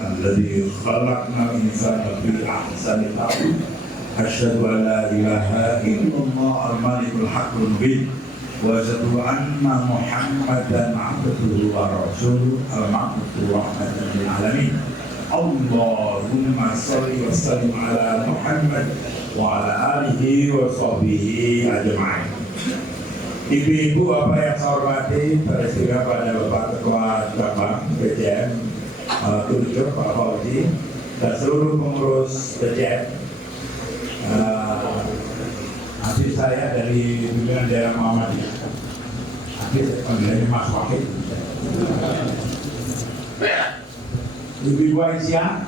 الذي خلقنا الإنسان في أحسن تقويم أشهد أن لا إله إلا الله الملك الحق المبين وأشهد أن محمدا عبده ورسوله المبعوث رحمة للعالمين اللهم صل وسلم على محمد وعلى آله وصحبه أجمعين. Ibu-ibu, Bapak yang saya hormati, terima pada Bapak Ketua Cabang PJM Tunjuk Pak Fauzi dan seluruh pengurus PJM. Habis saya dari pimpinan daerah Muhammadiyah. Habis panggilannya Mas Wahid. Ibu-ibu Aisyah,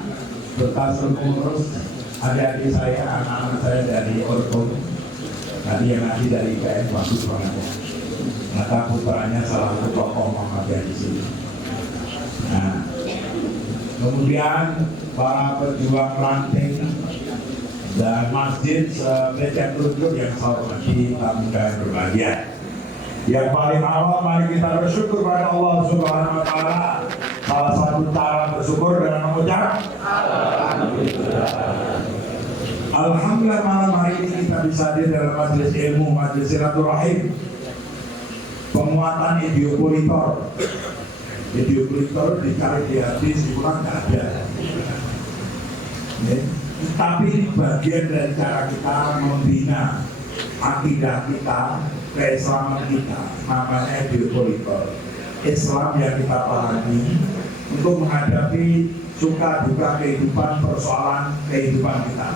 serta seluruh pengurus, adik-adik saya, anak-anak saya dari Orto. Tadi yang ngaji dari IPN bagus banget ya. Ternyata putranya salah satu tokoh Muhammadiyah di sini. Nah, kemudian para pejuang ranting dan masjid PJM Tunjuk yang saya hormati tamu dan berbahagia. Yang paling awal mari kita bersyukur pada Allah Subhanahu wa taala. Salah satu cara bersyukur dengan mengucap Alhamdulillah, malam hari ini kita bisa hadir dalam majelis ilmu, majelis silaturahim, penguatan ideopolitor. Ideopolitor dicari di hati, sebulan nggak ada. Ya. Tapi ini bagian dari cara kita membina akidah kita, keislaman kita, namanya ideopolitor. Islam yang kita pahami untuk menghadapi suka duka kehidupan, persoalan kehidupan kita.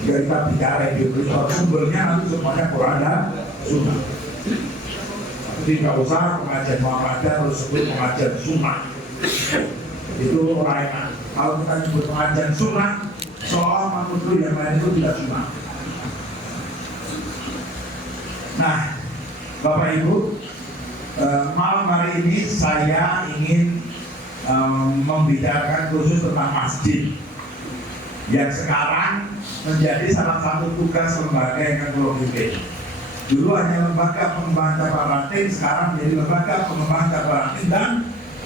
Jika kita bicara di sumbernya nanti semuanya Quran dan Sunnah. Jadi nggak usah pengajian Muhammadiyah terus sebut pengajian Sunnah. Itu orang enak. Kalau kita sebut pengajian Sunnah, soal manusia yang lain itu tidak Sunnah. Nah, Bapak Ibu, malam hari ini saya ingin membicarakan khusus tentang masjid yang sekarang menjadi salah satu tugas lembaga yang akan dipimpin. Dulu hanya lembaga pengembangan cabang ranting, sekarang menjadi lembaga pengembangan cabang ranting dan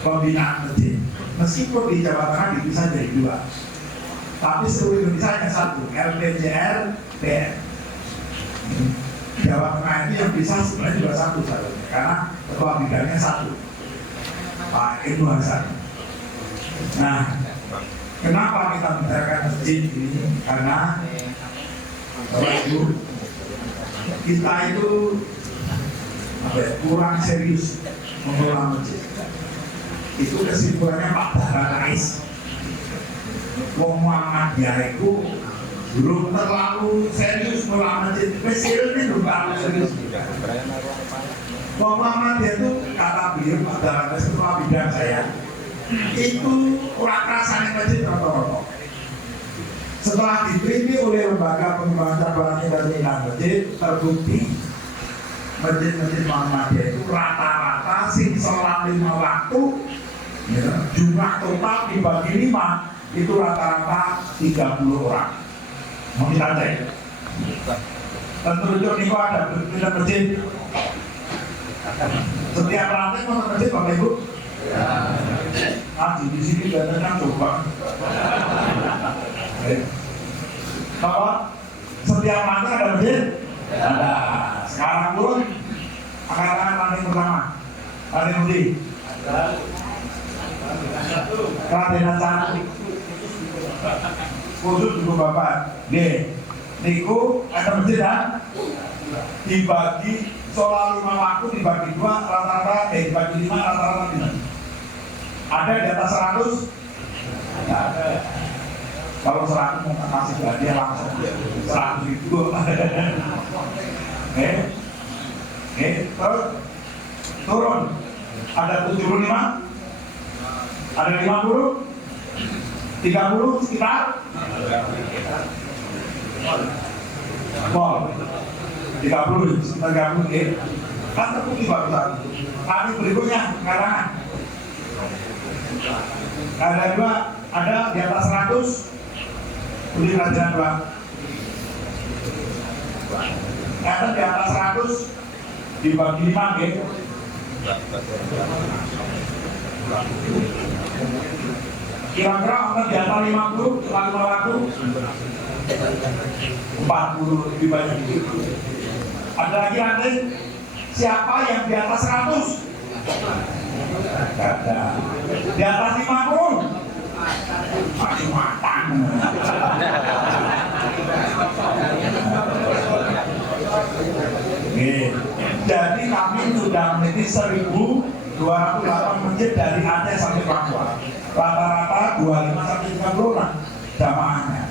pembinaan masjid. Meskipun di Jawa Tengah dipisah jadi dua, tapi seluruh Indonesia hanya satu, LPJR PN. Jawa Tengah itu yang bisa sebenarnya juga satu karena ketua bidangnya satu, Pak Ibnu Hasan. Nah, kenapa kita membicarakan masjid ini? Karena Bapak Ibu, kita itu kurang serius mengelola masjid. Itu kesimpulannya Pak Dahlan Rais. Wong Muhammadiyah itu belum terlalu serius mengelola masjid. Presiden itu terlalu serius. Wong Muhammadiyah itu kata beliau Pak Dahlan Rais, ketua bidang saya, itu kurang rasanya masjid rata-rata. Setelah diteliti oleh lembaga pengembangan cabang dan pembinaan masjid, terbukti masjid-masjid Muhammadiyah itu rata-rata sing sholat 5 waktu, ya, jumlah total dibagi 5 itu rata-rata 30 orang. Mau kita cek. Dan terunjuk nih ada pindah masjid. Setiap ranting mau masjid Bapak Ibu? Ngaji di sini datang coba. Bahwa setiap lantai ada masjid? Ada. Sekarang pun akan lantai pertama. Lantai Mudi. Keradenan satu. Khusus untuk Bapak. Niku ada masjid kan? Dibagi sholat 5 waktu dibagi 2 rata-rata dibagi 5 rata-rata tidak. Ada di atas 100? Tidak ada. Kalau 100 mau kasih hadiah langsung 100 ribu. Terus turun. Ada 75? Ada 50? 30 sekitar? Mall 30 sekitar 30 kan terbukti barusan. Tapi berikutnya karangan ada 2, ada di atas 100 beli kerajaan 2. Ada di atas 100 dibagi 5 gitu. Kira-kira orang di atas 50, 50, 40 lebih banyak itu. Ada lagi nanti siapa yang di atas 100? Tidak ada. Di atas 50 masih matang. Jadi kami sudah memiliki 1.208 masjid dari Aceh sampai Papua. Rata-rata 25 sampai 30 orang jamaahnya.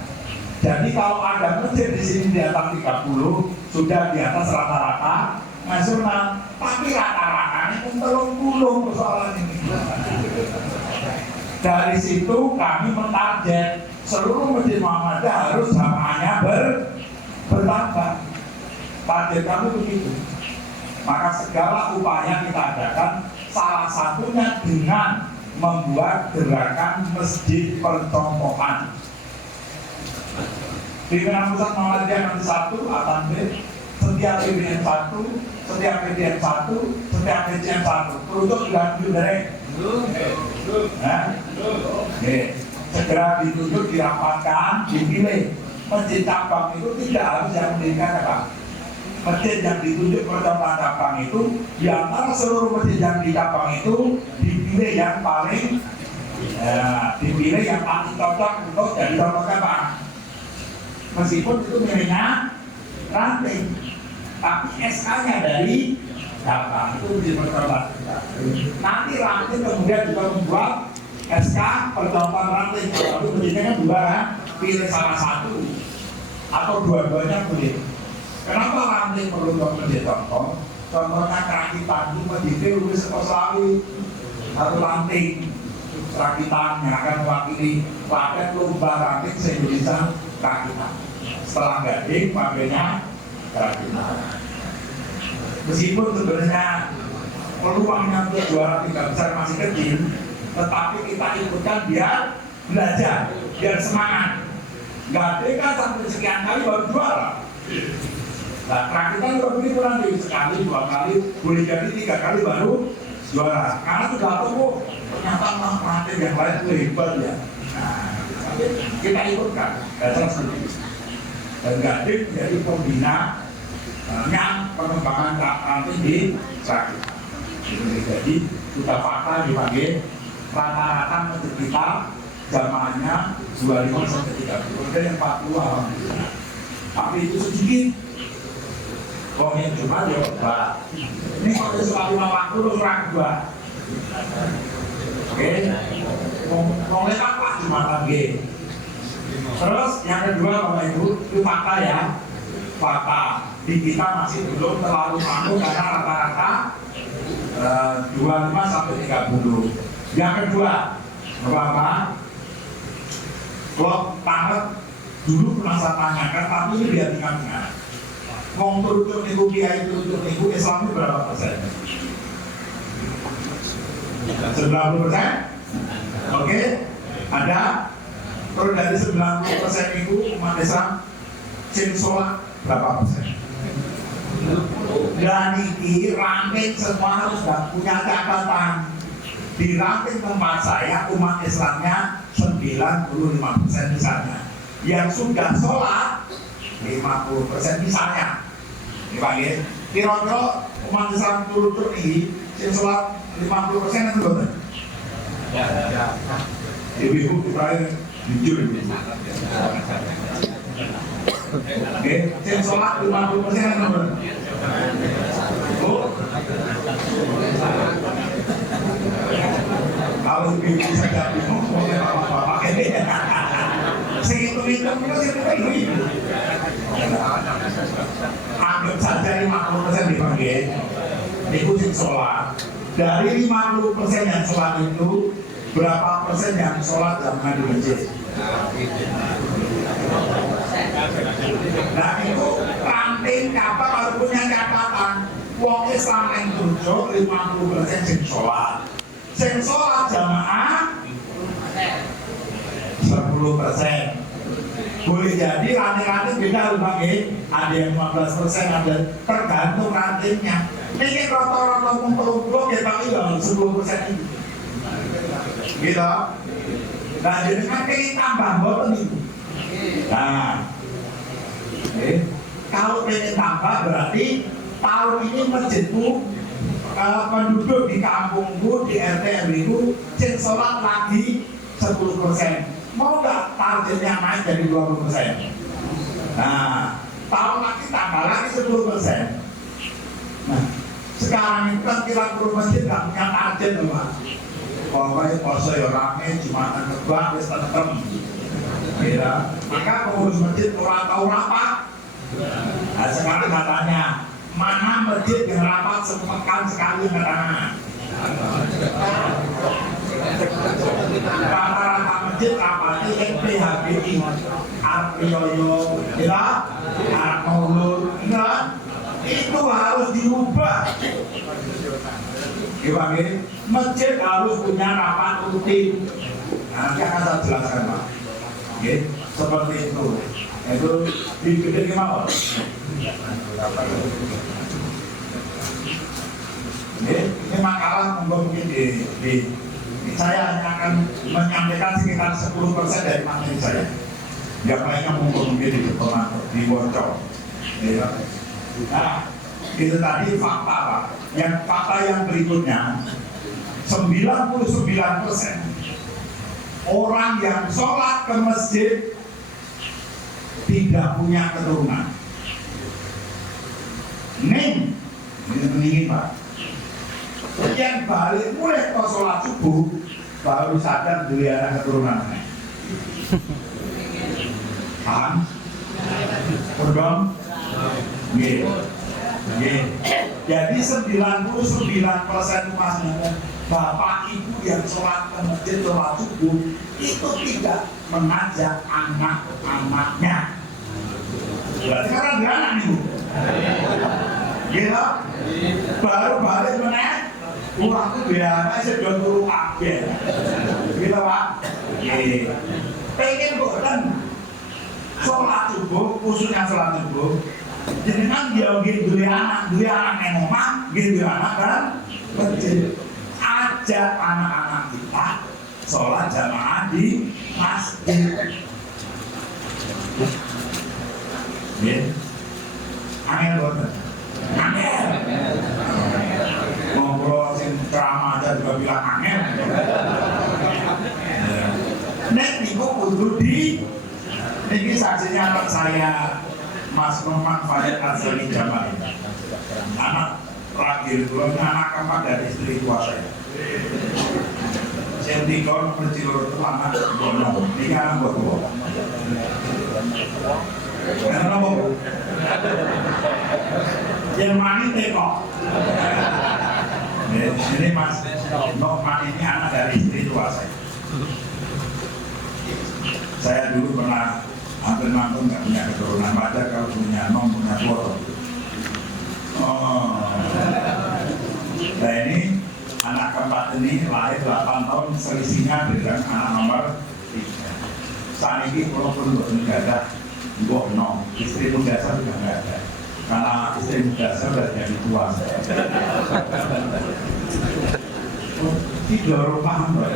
Jadi kalau ada masjid di sini di atas 30 sudah di atas rata-rata nasional. Tapi rata-rata ini pun persoalan ini. Dari situ kami mentarget seluruh masjid Muhammadiyah harus jamaahnya bertambah. Target kami begitu. Maka segala upaya kita adakan, salah satunya dengan membuat gerakan masjid percontohan. Pimpinan pusat Muhammadiyah nanti 1 Atanbir, setiap PBN 1, setiap PDN 1, setiap PCN 1. Teruntuk juga dari segera ditunjuk, dirapatkan, dipilih. Masjid cabang itu tidak harus yang mendirikan apa? Masjid yang ditunjuk percontohan cabang itu, di antara seluruh masjid yang di cabang itu dipilih yang paling cocok untuk jadi contoh cabang. Meskipun itu miliknya ranting, tapi SK-nya dari cabang itu dipercontohkan. Nanti ranting kemudian juga membuat SK percontohan ranting. Tapi masjidnya kan dua, pilih salah satu atau dua-duanya boleh. Kenapa ranting perlu menjadi contoh? Contohnya kerakitan itu menjadi udah sekosari atau ranting kerakitannya akan mewakili paket lomba ranting se-Indonesia kerakitan. Setelah gading pabriknya kerakitan. Meskipun sebenarnya peluangnya untuk juara 3 besar masih kecil, tetapi kita ikutkan biar belajar, biar semangat. Gading kan sampai sekian kali baru juara. Nah, kerakitan juga begitu nanti sekali, 2 kali, boleh jadi 3 kali baru juara. Karena sudah tahu ternyata ranting yang lain itu hebat ya. Nah, kita ikutkan dasar sendiri. Dan gading menjadi pembina yang pengembangan ranting di kerakitan. Jadi sudah fakta dipanggil rata-rata masjid kita jamaahnya 25 sampai 30, ada yang 40 alhamdulillah. Tapi itu sedikit. Kok yang cuma ya Pak. Ini kalau sudah 50 kurang 2. Oke. Mau letak Pak Jumatan G. Terus yang kedua Bapak Ibu, itu fakta ya. Fakta di kita masih belum terlalu mampu karena rata-rata 25 sampai 30. Yang kedua, Bapak, kalau tamat dulu pernah saya tanyakan, tapi ini biar ingat-ingat. Mau terujuk niku kiai, terujuk niku Islam itu berapa persen? 90%? Oke, ada. Kalau dari 90% itu umat Islam sing sholat berapa persen? Dan ini ranting semua harus punya catatan. Di ranting tempat saya umat Islamnya 95% misalnya. Yang sudah sholat 50% misalnya. Ini Pak ya. Kira-kira umat Islam turut-turut ini yang sholat 50% itu betul? Ya. Ibu-ibu kita jujur ini. Oke, yang sholat 50% itu betul? Kalau ibu saja bingung, boleh bapak-bapak ini. Sehitung-hitung itu ibu. Anggap saja 50% dipakai. Itu sing sholat. Dari 50% yang sholat itu, berapa persen yang sholat jamaah di masjid? Nah itu ranting apa kalau punya catatan. Wong Islam yang tujuh 50% sing sholat. Sing sholat jamaah 10%. Boleh jadi ranting-ranting beda berbagai. Ada yang 15%, ada tergantung rantingnya. Ini rata-rata kumpul-kumpul ya tapi 10% itu. Gitu. Nah, jadi kan pengen tambah boten itu. Nah, kalau pengen tambah berarti tahun ini masjidku penduduk di kampungku di RT RW-ku sing sholat lagi 10%. Mau nggak targetnya naik jadi 20%? Nah, tahun lagi tambah lagi 10%. Nah, sekarang itu kan kita perlu masjid nggak punya target loh Pak. Pokoknya poso ya rame, Jumatan kebang, wis tentrem. Ya, maka pengurus masjid orang tahu rapat. Nah, sekarang katanya mana masjid yang rapat sepekan sekali katanya. Rata-rata masjid rapatnya PHBI, Arpiyoyo, ya, Armaulur, enggak. Itu harus diubah. Gimana? Masjid harus punya rapat rutin. Nanti akan saya jelaskan Pak. Oke, seperti itu. Itu dibikin gimana? Ini makalah mungkin di saya hanya akan menyampaikan sekitar 10% dari materi saya. Yang lainnya mungkin di depan di Bocor. Nah, itu tadi fakta Pak. Yang fakta yang berikutnya 99% orang yang sholat ke masjid tidak punya keturunan. Ini penting Pak. Yang balik mulai ke sholat subuh baru sadar dia ada keturunan. Paham? Perdom? Gitu. Jadi 99% umatnya bapak ibu yang sholat ke masjid sholat subuh itu tidak mengajak anak-anaknya. Berarti kan ada anak nih Bu. Gitu? Baru balik meneh kurangku biasa sedang turu kabeh. Gitu Pak? Pengen boten sholat subuh, khususnya sholat subuh. Jadi kan dia dua anak yang omah, dua anak kan masjid. Ajak anak-anak kita sholat jamaah di masjid. Angel boten. Angel. Ngobrol sing ceramah aja juga bilang angel. Nek niku kudu di niki saksinya anak saya Mas Muhammad Farid Azali Jamal. Anak terakhir itu anak keempat dari istri tua saya. Saya tikon bercilur itu anak bono. Ini anak buat tua. Kenapa Bu? Yang mani tekok. Ini Mas Nokman ini anak dari istri tua saya. Saya dulu pernah hampir nonton nggak punya keturunan, baca kalau punya punya foto. Nah ini anak keempat ini lahir 8 tahun selisihnya dengan anak nomor 3. Saat ini walaupun nggak ada bono, istri muda saya juga nggak ada. Karena istri muda saya sudah jadi tua saya. Tiga rumah mbak.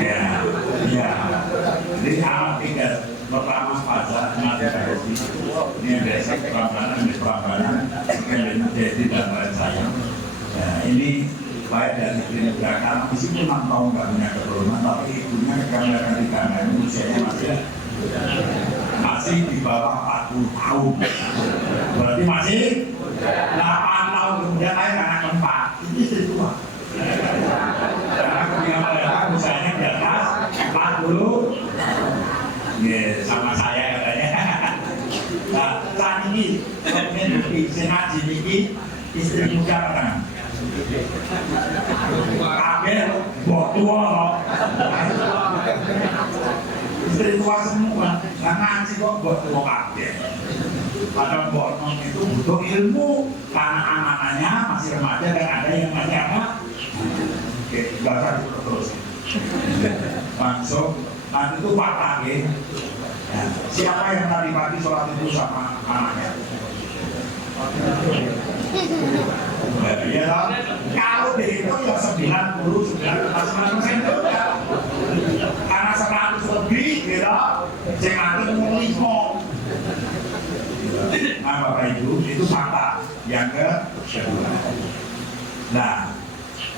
Ya. Jadi anak tiga pertama pada mati dari ini desa Prambanan, di Prambanan, kemudian jadi dan lain saya. Ya, ini baik dari istri muda karena meskipun 6 tahun nggak punya keturunan, tapi ibunya kebanggaan di kanan usianya masih di bawah 40 tahun. Berarti masih 8 tahun kemudian naik anak keempat. Ini istri tua. Karena kemudian mereka misalnya di atas 40, ya, sama saya katanya. Nah, saat ini kemudian di Senaji ini istri muda kan. Kabeh mbok tua loh. Istri tua semua, karena ngaji kok mbok tua kabeh. Padahal mbok nom itu butuh ilmu, karena anak-anaknya masih remaja dan ada yang masih apa? Oke, bahasa terus. Langsung, nanti itu patah ya. Siapa yang tadi pagi sholat itu sama anaknya? Ya kan? Kalau dihitung ya 99,9% juga. Karena 100 lebih, gitu, saya ngantuk mau 5. Nah, Bapak Ibu, itu fakta yang kedua. Nah,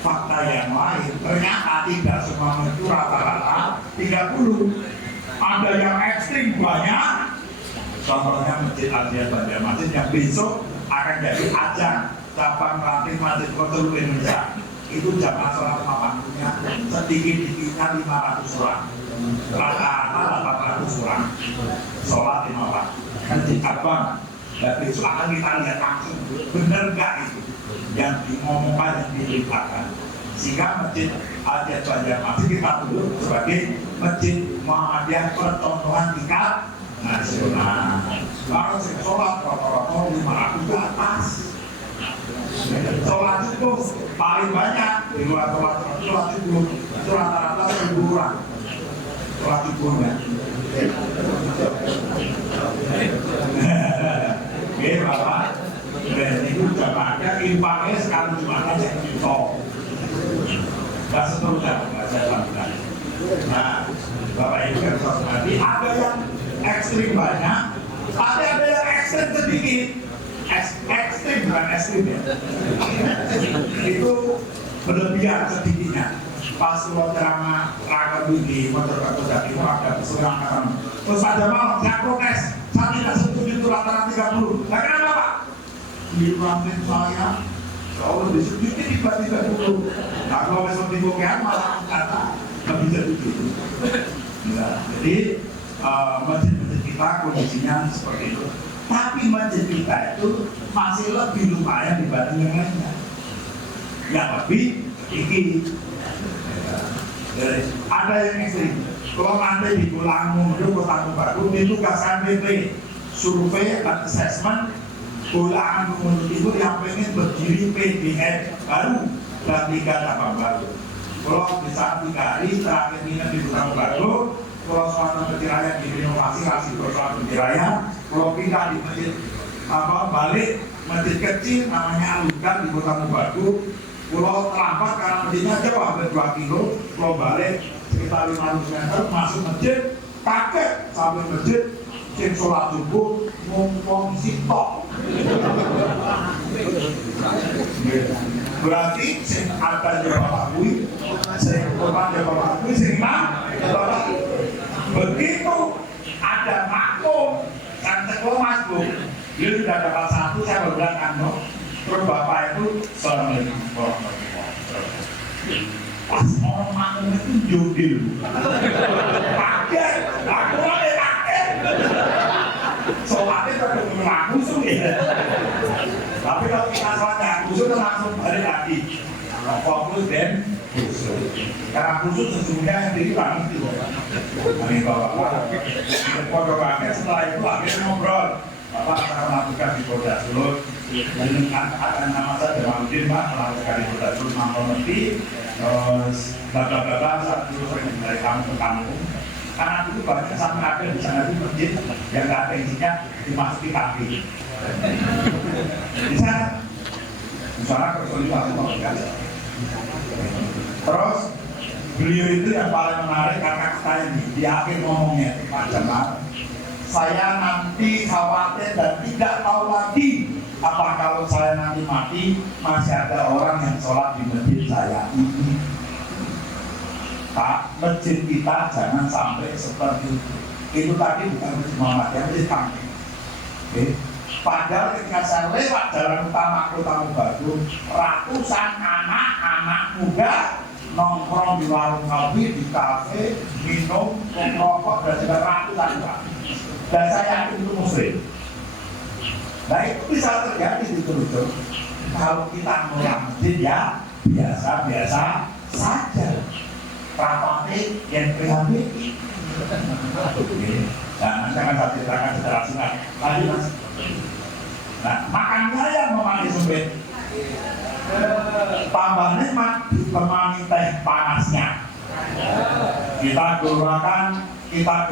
fakta yang lain ternyata tidak semua itu rata-rata 30. Ada yang ekstrim banyak. Contohnya Masjid Al-Azhar Banjarmasin yang besok akan jadi ajang cabang ranting masjid seluruh Indonesia. Itu jamaah sholat waktunya sedikit-sedikitnya 500 orang, rata-rata 800 orang sholat 5 waktu. Masjid cabang. Dan besok akan kita lihat langsung benar nggak itu yang diomongkan, yang diberitakan. Sehingga Masjid Al-Azhar Banjarmasin kita dulu sebagai Masjid Muhammadiyah percontohan tingkat nasional. Kalau sholat rata-rata 500 ke atas. Sholat subuh paling banyak di luar sholat subuh itu rata-rata 1000 orang. Sholat subuhnya. Oke Bapak, dan itu jamaahnya impaknya sekali cuma aja gitu. Dan seterusnya, saya lakukan. Nah, Bapak Ibu yang saya hormati, ada yang ekstrim banyak, tapi ada yang ekstrim sedikit. Ekstrim bukan ekstrim ya. Itu berlebihan sedikitnya. Pas kalau ceramah rakyat di motor itu ada keserangan. Terus ada mau yang protes, saya tidak setuju itu rata-rata 30. Nah kenapa Pak? Di ranting saya, kalau disetujui tiba-tiba dulu. Nah kalau besok dibuka malah kata nggak bisa begitu. Nah, jadi masjid-masjid kita kondisinya seperti itu. Tapi masjid kita itu masih lebih lumayan dibanding yang lainnya. Yang lebih tinggi. Ada yang ekstrim. Kalau nanti di Pulang Mundur Kota Baru ditugaskan BP survei dan assessment Pulang Mundur itu yang pengen berdiri PDN baru dan 3 cabang baru. Kalau bisa 3 hari terakhir ini di Kota Baru, kalau suatu Raya di renovasi kasih suatu Raya, kalau kita di masjid balik masjid kecil namanya Al-Huda di Kota Baru. Pulau terlambat karena masjidnya jauh hampir 2 kilo, pulau balik sekitar 500 meter masuk masjid, kaget sampai masjid, cek sholat subuh, ngomong sitok. Berarti ada Bapak akui, ada Bapak akui, begitu ada makmum kan sekolah masuk, dia sudah dapat 1, saya berbilang kan, terus Bapak itu Assalamualaikum warahmatullahi wabarakatuh. Pas orang makmum itu judil, kaget, aku malah kaget. Soalnya kalau pulang khusus ya. Tapi kalau kita sholatnya khusus langsung balik lagi. Fokus dan khusus. Karena khusus sesungguhnya yang tinggi banget itu. Ini bapak-bapak, kaget setelah itu akhirnya ngobrol. Bapak akan melakukan di Polda Sulut. Dengan nama saya Jamaludin Pak melakukan di Polda Sulut Mampol Nanti. Terus bla-bla-bla saat itu sering dari kampung ke kampung. Karena itu banyak sampai ada di sana di masjid yang nggak ada isinya dimasuki kaki. Di sana kesulitan untuk terus beliau itu yang paling menarik karena saya di akhir ngomongnya Pak Jamal, saya nanti khawatir dan tidak tahu lagi apa kalau saya nanti mati masih ada orang yang sholat di masjid saya ini. Pak, masjid kita jangan sampai seperti itu. Itu tadi bukan masjid Muhammadiyah, masjid kami. Padahal ketika saya lewat jalan utama Kota Baru, ratusan anak-anak muda nongkrong di warung kopi, di kafe, minum, merokok, dan juga ratusan Pak. Dan saya yakin itu muslim. Nah itu bisa terjadi di Teluk. Kalau kita mulai masjid ya biasa-biasa saja. Rapati yang prihatin. Nah, jangan saya ceritakan secara singkat. Tadi mas. Nah, makannya yang memanggil sempit. Tambah nikmat ditemani teh panasnya. Kita gelurakan kita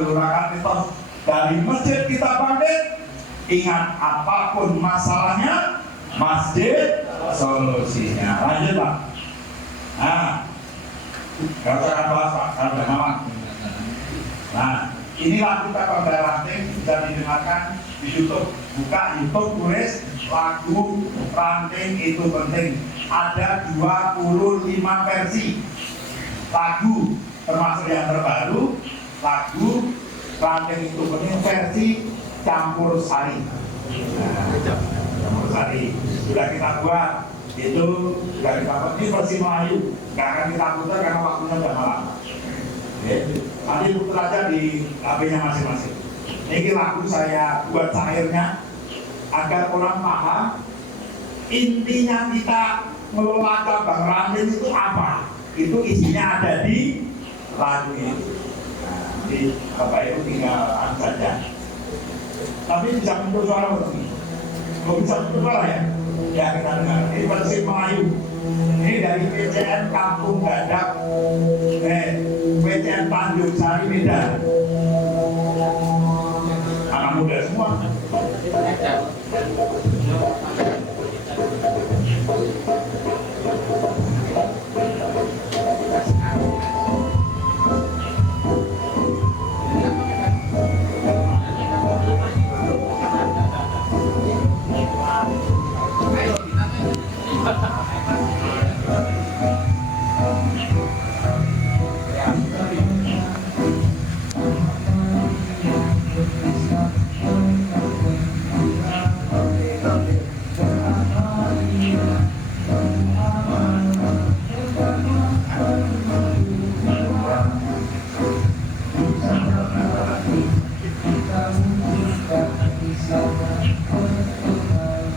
dari masjid kita bangkit Ingat, apapun masalahnya, masjid solusinya. Lanjut Pak. Nah, kalau saya akan bahas Pak, kalau udah mama. Nah, inilah kita pada ranting bisa didengarkan di YouTube. Buka YouTube, tulis lagu ranting itu penting. Ada 25 versi lagu, termasuk yang terbaru, lagu ranting itu penting versi campur sari. Nah, campur sari sudah kita buat, itu sudah kita buat. Ini versi Melayu, nggak akan kita putar karena waktunya udah malam. Oke, nanti putar aja di HP-nya masing-masing. Ini lagu saya buat cairnya agar orang paham intinya kita mengelola cabang ranting itu apa. Itu isinya ada di lagu ini. Nah, jadi Bapak Ibu tinggal saja. Tapi bisa muncul suara begini. Kalau bisa muncul suara ya? Ya kita dengar. Ini versi Melayu. Ini dari PCN Kampung Gadak, PCN Tanjung Sari Medan. Anak muda semua.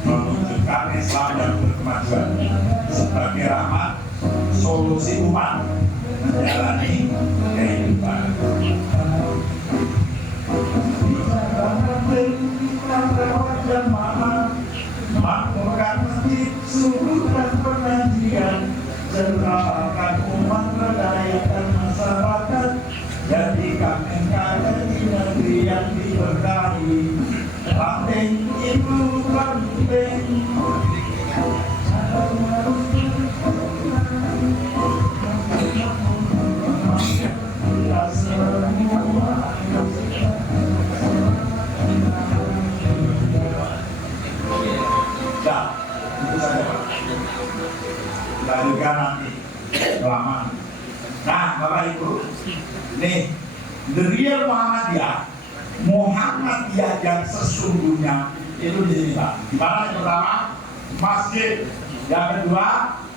Menunjukkan Islam dan berkemajuan sebagai rahmat solusi umat menjalani kehidupan. Makmurkan masjid, subuh dan pengajian, serahkan umat, berdayakan masyarakat, jadikan NKRI negeri yang diberkahi. Ranting itu penting. Nah, itu saja Pak. Lanjutkan nanti lama. Nah, Bapak Ibu, nih the real Muhammadiyah yang sesungguhnya itu di sini Pak. Di mana yang pertama masjid, yang kedua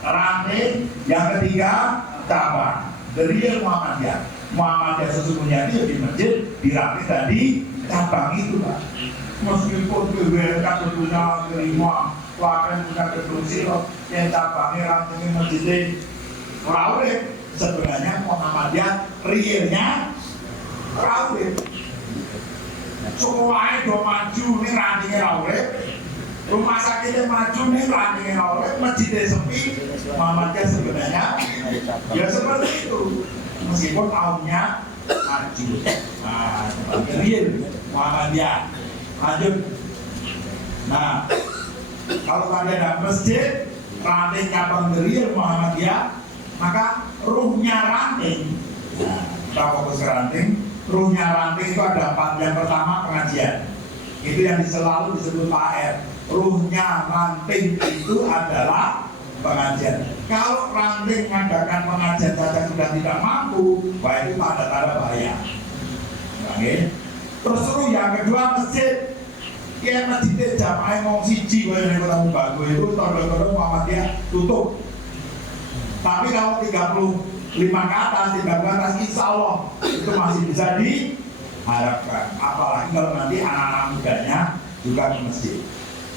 ranting, yang ketiga cabang. The real Muhammadiyah sesungguhnya itu di masjid, di ranting dan di cabang itu Pak. Meskipun BWK tentunya terima, bahkan punya gedung silo, yang cabangnya rantingnya masjid rawit, sebenarnya Muhammadiyah realnya rawit. Sekolahnya udah maju, ini rantingnya rawit, rumah sakitnya maju, ini rantingnya rawit, masjidnya sepi, Muhammadiyah sebenarnya ya seperti itu. Meskipun tahunnya maju. Nah, real Muhammadiyah. Lanjut. Nah, kalau tadi ada masjid, ranting cabang real Muhammadiyah, maka ruhnya ranting. Nah, kita fokus ke ranting. Ruhnya ranting itu ada 4. Yang pertama pengajian. Itu yang selalu disebut PR. Ruhnya ranting itu adalah pengajian. Kalau ranting mengadakan pengajian saja sudah tidak mampu, wah itu tanda-tanda bahaya. Oke. Terus ruh yang kedua masjid. Ya masjidnya jamaah mau siji kalau yang ketemu bagus itu tanda-tanda Muhammadiyah tutup. Tapi kalau 35 ke atas, 30 ke atas, insya Allah itu masih bisa diharapkan. Apalagi kalau nanti anak-anak mudanya juga ke masjid.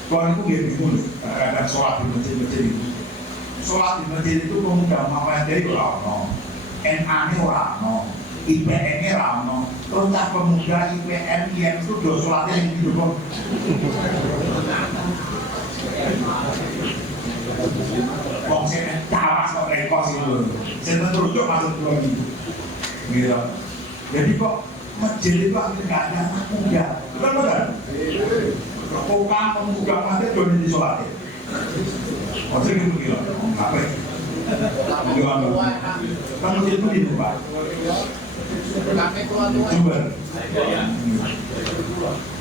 Kalau itu dia bingung, kadang-kadang sholat di masjid-masjid itu. Sholat di masjid itu pemuda Muhammadiyah dari orang, NA-nya orang, IPN-nya orang. Terus tak pemuda IPN, IM itu udah sholatnya yang gitu kok. Wong sini cawas kok rekos itu, saya terujuk masuk 2 minggu. Gitu. Jadi kok masjid itu akhirnya nggak ada anak muda, betul? Kokang pemuda mati doni di sholat. Ojo gitu kira, ngapain? Gimana? Kamu itu di rumah. Jumber.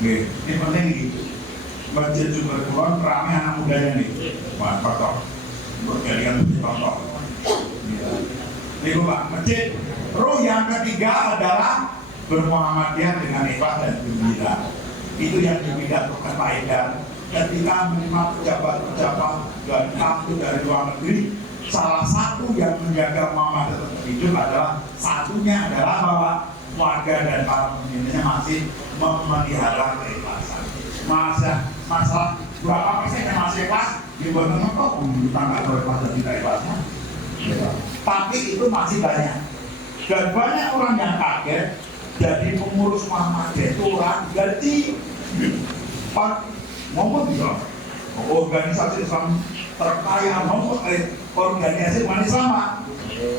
Nih, ini penting gitu. Masjid Jumber Kulon ramai anak mudanya nih. Wah, contoh. Berjadikan contoh. Ini Pak, masjid. Roh yang ketiga adalah bermuhammadiyah dengan ikhlas dan gembira. Itu yang dipidatokan Pak Haidar ketika menerima pejabat-pejabat dan tamu dari luar negeri. Salah satu yang menjaga Muhammad tetap hidup adalah satunya adalah bahwa warga dan para pemimpinnya masih memelihara keikhlasan. Masalah berapa persen yang masih ikhlas dibuat kok tanggal berapa tidak ikhlasnya. Tapi itu masih banyak. Dan banyak orang yang kaget jadi pengurus Muhammadiyah itu orang gaji ngomong gitu organisasi Islam terkaya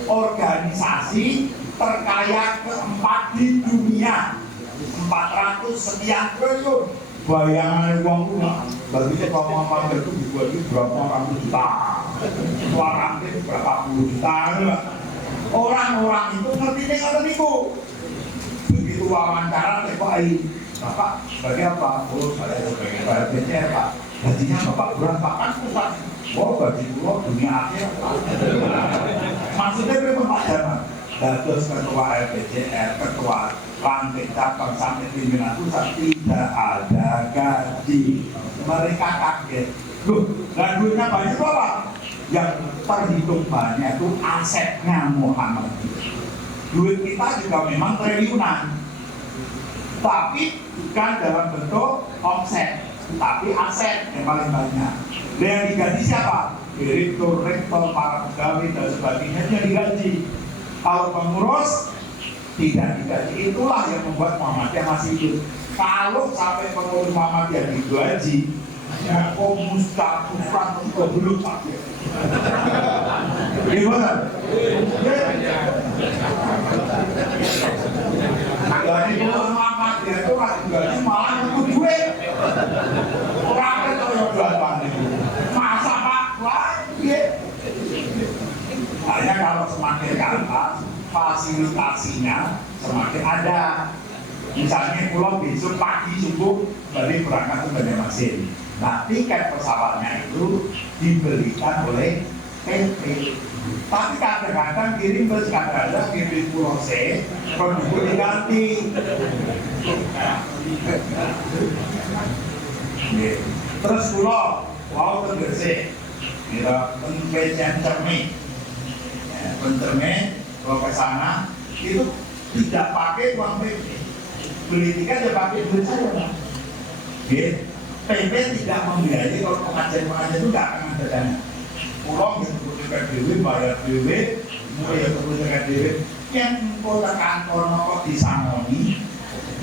organisasi terkaya keempat di dunia 400 sekian triliun bayangan uang rumah berarti kalau Muhammadiyah itu dibuat berapa ratus juta orang itu berapa puluh juta orang-orang itu ngerti niku begitu wawancara TKI Bapak sebagai apa? Oh saya sebagai BCR Pak gajinya Bapak berapa kan pusat oh gaji pulau dunia akhir Pak maksudnya memang Pak Jaman terus ketua LPCR ketua lantai cabang sampai pimpinan pusat tidak ada gaji mereka kaget loh dan duitnya banyak Bapak yang terhitung banyak itu asetnya Muhammadiyah duit kita juga memang triliunan tapi bukan dalam bentuk omset tapi aset yang paling banyak dan yang digaji siapa? Direktur, rektor, para pegawai dan sebagainya yang digaji kalau pengurus tidak digaji itulah yang membuat Muhammadiyah masih hidup kalau sampai pengurus Muhammadiyah digaji ya kok mustaqufan untuk belum pakai gimana? Dari pengurus Muhammadiyah itu gaji malah itu duit orang itu yang belakang itu masa Pak? Wah hanya kalau semakin ke atas fasilitasinya semakin ada misalnya pulau besok pagi subuh dari berangkat ke Banjarmasin nah tiket pesawatnya itu dibelikan oleh PT tapi kadang-kadang kirim bus kadang-kadang kirim pulau C penduduk diganti terus pulau wow ke Gresik kita pencenceng kalau ke sana itu tidak pakai uang PP beli tiket ya pakai duit saya Pak PP tidak membiayai kalau pengajian itu nggak akan ada dana pulang yang kebutuhan dewi bayar dewi mulai yang kebutuhan dewi yang kota kantor kok disangoni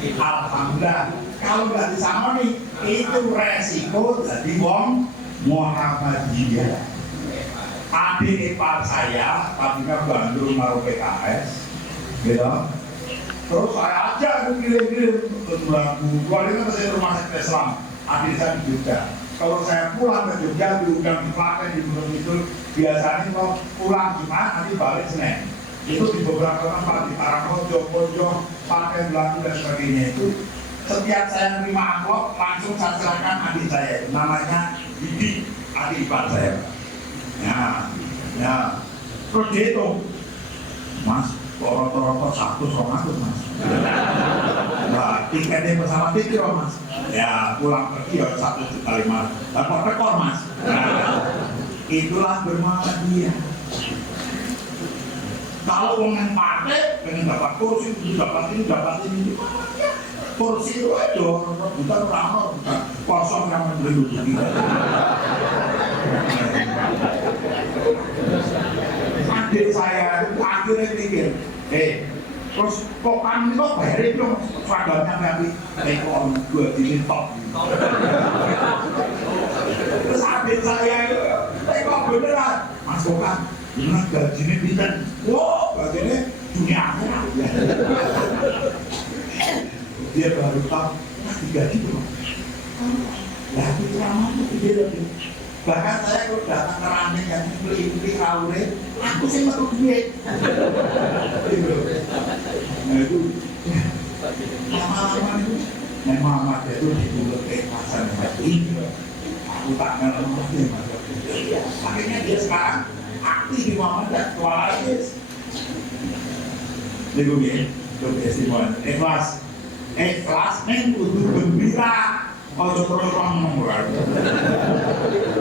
alhamdulillah kalau nggak disangoni itu resiko jadi wong Muhammadiyah adik ipar saya tapi kan Bandung naruh PKS gitu terus saya aja kirim-kirim ke Tulangu keluarga saya rumah sakit Islam adik saya di Jogja kalau saya pulang ke Jogja diundang di Klaten di Gunung Kidul biasanya kalau pulang Jumat nanti balik Senin itu di beberapa tempat di Karangkojo, Pojok, Pakai Belakang dan sebagainya itu setiap saya menerima amplop langsung saya serahkan adik saya namanya Didi adik ipar saya ya terus dihitung Mas rata-rata 100 Mas nah tiketnya pesawat itu Mas ya pulang pergi ya 1,5 juta dapat rekor Mas itulah Muhammadiyah kalau pengen partai pengen dapat kursi dapat ini kursi itu aja bukan ramah bukan kosong yang menduduki adik saya itu akhirnya pikir terus kok kami kok bayarin dong seragamnya nanti kok gue top terus adik saya itu kok beneran Mas Kokang bener gajinya pinten wow gajinya dunia akhirat dia baru tahu digaji belum Lah itu ramah itu lebih. Bahkan saya kalau datang ke ranting yang beli kaure, aku sih metu duit. Nah itu lama-lama itu Muhammad itu dibuat ke pasar mati. Aku tak kenal mati mas. Akhirnya dia sekarang aktif di Muhammad dan kualitas. Ini gue itu testimoni. Ikhlas neng kudu gembira. Kalau terus orang ngomong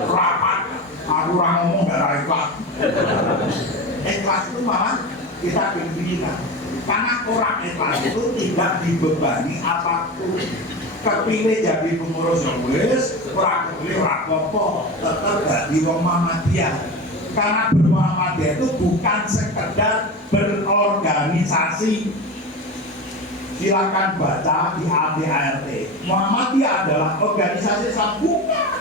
rapat, aku orang ngomong gak ada ikhlas. Ikhlas itu malah kita gembira. Karena orang ikhlas itu tidak dibebani apapun. Kepilih jadi pengurus yang wis, orang kepilih orang apa, tetap jadi wong Muhammadiyah. Karena bermuhammadiyah itu bukan sekedar berorganisasi. Silakan baca di ADART. Muhammadiyah adalah organisasi sambungan.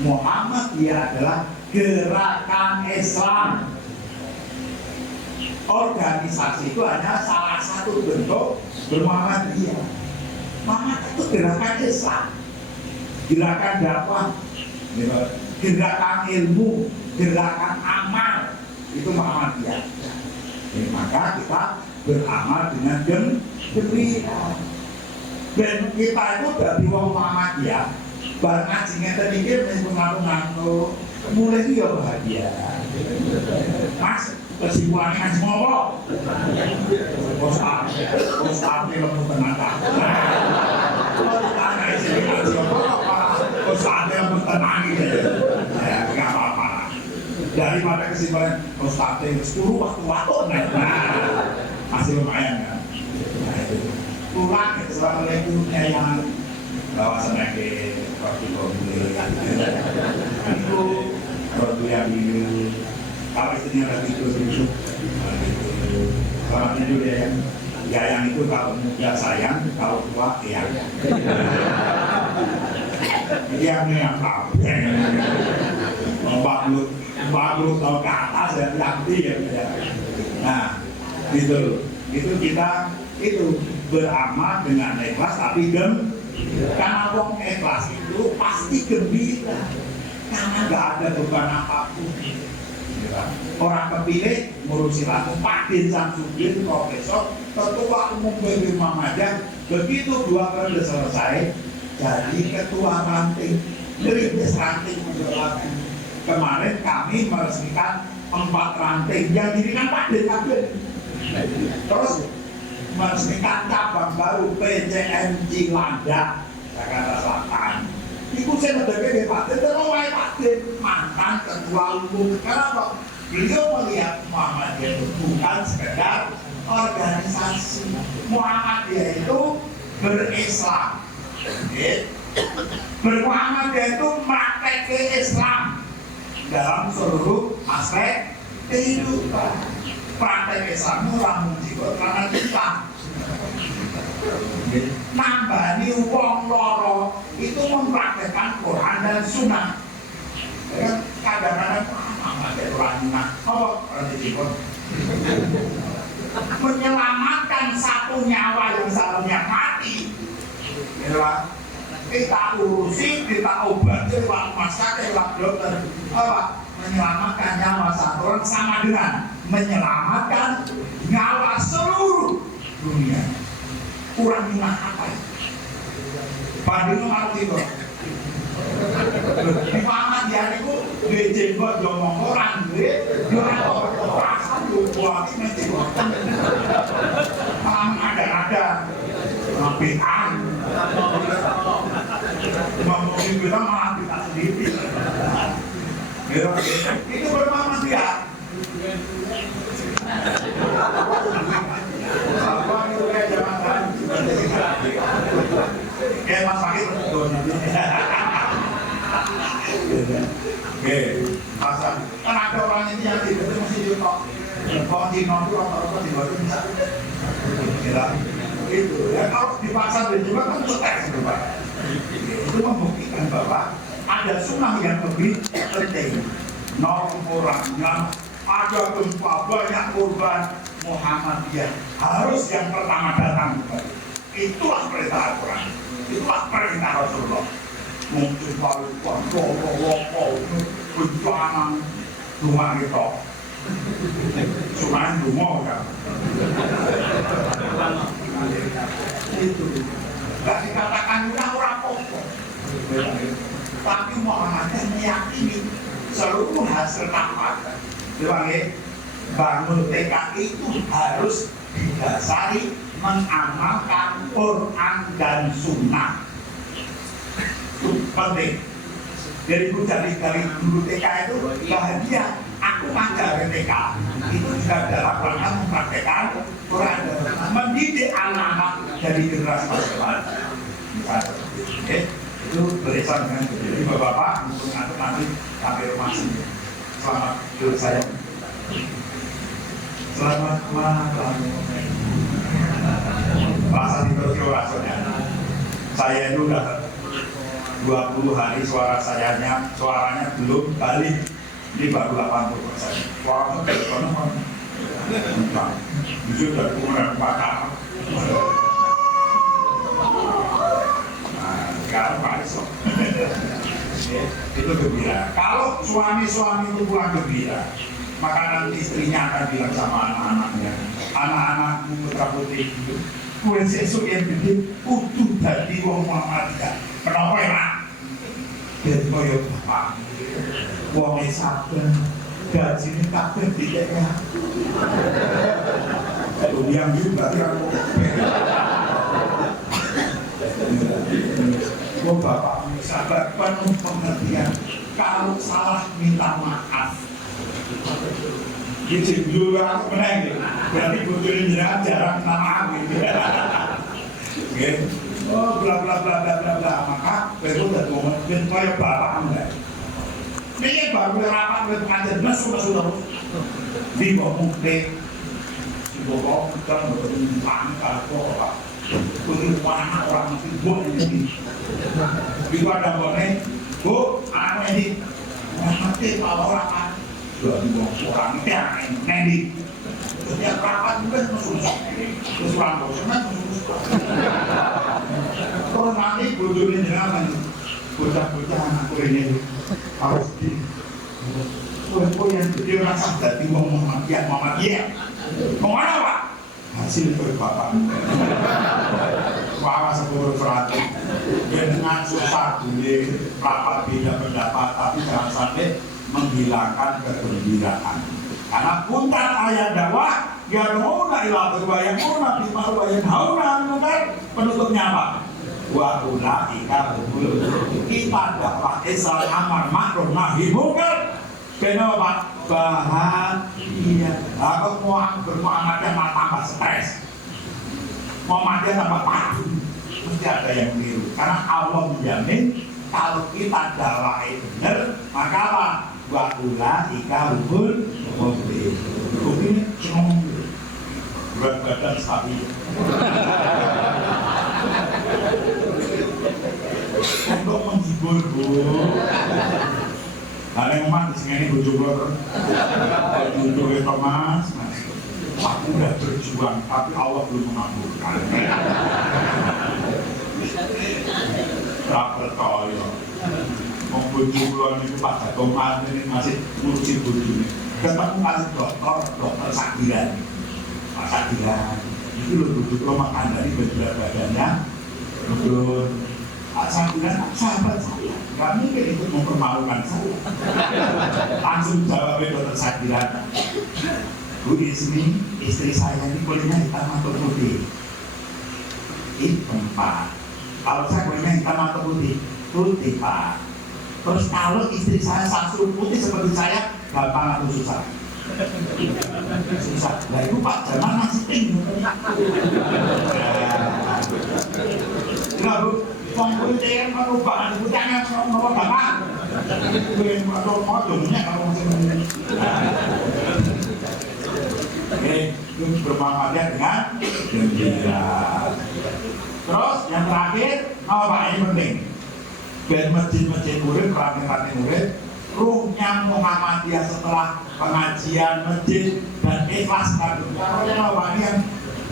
Muhammadiyah adalah gerakan Islam. Organisasi itu hanya salah satu bentuk bermuhammadiyah. Muhammad itu gerakan Islam, gerakan dakwah, gerakan ilmu, gerakan amal, itu Muhammadiyah. Jadi, maka kita beramal dengan gembira. Dan kita itu dari wong Muhammadiyah, barang ngajinya tadi ngantuk-ngantuk, mulai dia bahagia. Mas, kesimpulannya ngaji ngomong. Ustaz ilmu tenaga. Kalau ditanya isi ngaji apa? Ustaz ilmu tenang gitu. Ya, nggak apa-apa. Daripada kesimpulan Ustaz ilmu 10 waktu-waktu masih lumayan kan. Nah itu pulang assalamualaikumnya yang bawa senake roti gomble itu roti yang ini kalau istrinya lagi tidur selamat tidur ya yang itu kalau muda sayang kalau tua ya yang tahu 40 tahun ke atas ya nanti ya nah itu kita itu beramal dengan ikhlas tapi karena wong ikhlas itu pasti gembira karena nggak ada beban apapun. Orang kepilih ngurusi laku Pak Din Samsudin, Profesor, Ketua Umum PBB Muhammadiyah, begitu 2 periode selesai jadi ketua ranting, merintis ranting laku. Kemarin kami meresmikan 4 ranting yang dirikan Pak Din Samsudin. Terus meresmikan cabang baru PCM Cilandak, Jakarta Selatan. Itu saya mendapat Pak Din, terus Pak Din mantan ketua umum. Kenapa? Beliau melihat Muhammadiyah itu bukan sekedar organisasi. Muhammadiyah itu berislam. Bermuhammadiyah itu praktek ke Islam dalam seluruh aspek kehidupan. Praktek Islam orang menjikut karena kita nambani wong loro itu mempraktekkan Quran dan Sunnah. Kadang-kadang ada orang apa orang menjikut menyelamatkan satu nyawa yang seharusnya mati. Kita urusi, kita obati lewat rumah sakit, lewat dokter. Apa? Menyelamatkan nyawa satu orang sama dengan menyelamatkan nyawa seluruh dunia. Kurang minat apa? Bandung arti itu. Di Muhammadiyah itu dijenggot ngomong orang, orang buat menjenggot. Ada nabian. Ngomongin kita malah kita sendiri. Itu bermuhammadiyah. Mas Fakir pasang kan ada orang ini yang tidak itu masih diutok kalau di non itu rata-rata di bawah bisa itu ya kalau di pasar dan juga kan setek itu membuktikan bahwa ada sunnah yang lebih penting orangnya ada gempa banyak korban Muhammadiyah harus yang pertama datang itulah perintah Al-Quran itulah perintah Rasulullah mungkin kalau perjuangan rumah kita cuma rumah ya itu gak dikatakan orang pokok tapi Muhammadiyah meyakini seluruh hasil rapat bangun PKI itu harus didasari mengamalkan Quran dan Sunnah. Itu penting. Jadi dari dulu TK itu bahagia. Aku ngajarin TK itu juga dalam rangka mempraktekkan Quran dan Sunnah, mendidik anak-anak dari generasi masa depan. Itu beresan dengan jadi bapak-bapak untuk ngatur nanti sampai rumah sini. Selamat hidup saya. Selamat malam. Rasa diterus rasanya. Saya itu udah 20 hari suaranya belum balik. Ini baru 80%. Suaranya belum itu udah kurang bakal. Nah, sekarang balik so. Itu gembira. Kalau suami-suami itu pulang gembira, maka nanti istrinya akan bilang sama anak-anaknya, anak-anakmu putra putri itu, kue sesuk yang gede, kudu dadi wong Muhammadiyah. Kenapa ya, Pak? Jadi kaya bapak, wongnya sabar, gajinya kabeh dikeknya. Yang juga yang oh bapak sabar, penuh pengertian. Kalau salah minta maaf. Gitu dulu aku menang gitu. Berarti butuhin jenengan jarang minta maaf gitu. Oke. Oh bla bla bla bla bla bla. Maka itu udah ngomongin kaya bapak enggak. Ini baru rapat dengan pengajian sudah. Di bawah mukti. Di bawah kita bertemu kalau apa. Untuk anak orang mesti buat ini. Itu ada boleh, bu, anak ini, mati kalau rapat, sudah dibuang orang yang nendi. Setiap rapat juga susah, terus orang bosan susah. Terus nanti bujurnya jangan bocah-bocah anak ini harus di. Oh yang dia rasa dari Muhammadiyah, kemana pak? Hasil berbapak wawas sepuluh perhati dengan susah boleh rapat beda pendapat, tapi jangan sampai menghilangkan kegembiraan karena punten ayat dakwah ya mau ila yang mau nabi maru yang penutupnya apa? Wa ulaika humul kita dakwah Islam amar ma'ruf nahi munkar kenapa bahagia. Aku mau bermuamalah malah tambah stres, muamalah tambah padu. Mesti ada yang keliru karena Allah menjamin kalau kita dakwahnya benar maka apa? Wa ulaika humul muflihun. Ini cuma berat badan stabil. Untuk menghibur bu. Ada yang mati sini bojo kula. Bojo itu Mas. Aku udah berjuang tapi Allah belum mengabulkan. Tak percaya. Wong bojo kula niku Pak Jatong ini masih ngurusi bojone. Ketemu masih dokter Sakiran. Pak Sakiran. Itu lho bojo kula makan dari berat badannya. Betul. Saya bilang, sahabat saya, nggak mungkin ikut mempermalukan saya. Langsung jawabnya dokter Sakiran, Bu istri saya ini kulitnya hitam atau putih? Hitam Pak. Kalau saya kulitnya hitam atau putih? Putih Pak. Terus kalau istri saya samsul putih seperti saya, gampang atau susah? Susah. Nah itu Pak, jangan masih tinggi. Enggak Bu. Pengkulitan perubahan hutannya nomor berapa? Atau modulnya kalau masih oke, itu bermanfaat dengan gembira. Terus yang terakhir, apa ini penting? Biar masjid-masjid murid, ranting-ranting murid, ruhnya Muhammadiyah setelah pengajian masjid dan ikhlas dan apa ini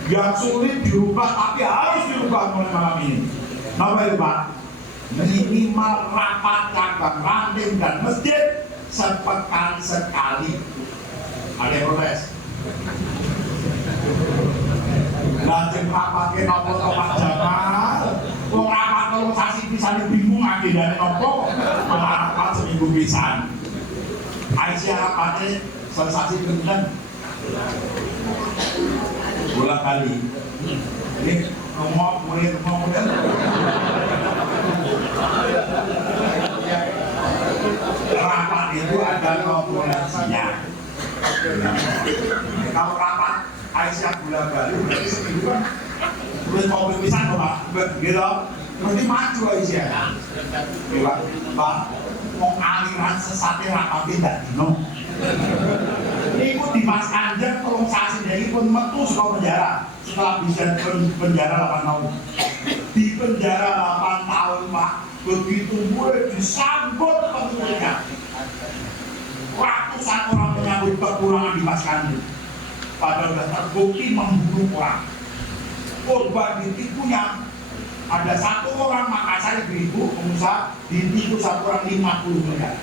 yang sulit dirubah tapi harus dirubah mulai malam ini. Napa itu Pak? minimal rapat cabang, ranting dan masjid sepekan sekali. Ada yang protes? Lajeng rapatnya nopo Pak Jamal, wong rapat kalau sasi pisan bingung agendane nopo, malah rapat seminggu pisan. Aisyah rapatnya sensasi bener. Bola kali. Ini ngomong mulai. Rapat itu ada komponensinya. Kalau rapat Aisyah bola balik berarti seminggu kan boleh kopi pisan kok Pak, gitu. Berarti maju Aisyah. Pak, mau aliran sesatnya rapat tidak dino. Iku di Mas Anjir tolong sasi dari pun metu sekolah penjara setelah bisa penjara 8 tahun. Di penjara 8 tahun Pak, begitu mulai disambut pengurusnya. Ratusan orang menyambut kekurangan di Mas Anjir. Padahal sudah terbukti membunuh orang. Korban ditipunya ada satu orang Makassar ibu pengusaha ditipu satu orang 50 miliar.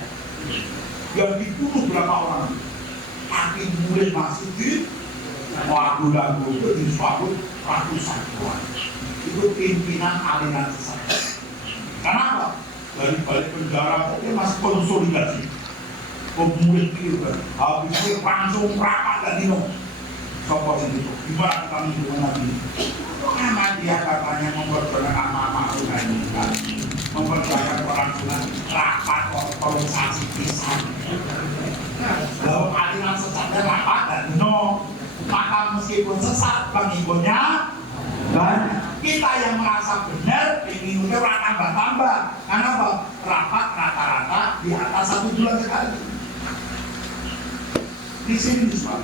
Yang dibunuh berapa orang? Tapi mulai masuk di lagu-lagu itu disebut ratusan orang. Itu pimpinan aliran sesat. Kenapa? Dari balik penjara itu masih konsolidasi. Pemulihan itu habis itu langsung rapat dan dino. Sopo itu, gimana kami hubungan lagi? Karena dia katanya memperjuangkan anak-anak Ukraina, memperjuangkan orang Sunan, rapat organisasi pisan. Lalu aliran sesatnya rapat dan no, maka meskipun sesat pengikutnya banyak. Kita yang merasa benar ingin udah tambah-tambah. Karena apa? Rapat rata-rata di atas 1 bulan sekali. Di sini Pak.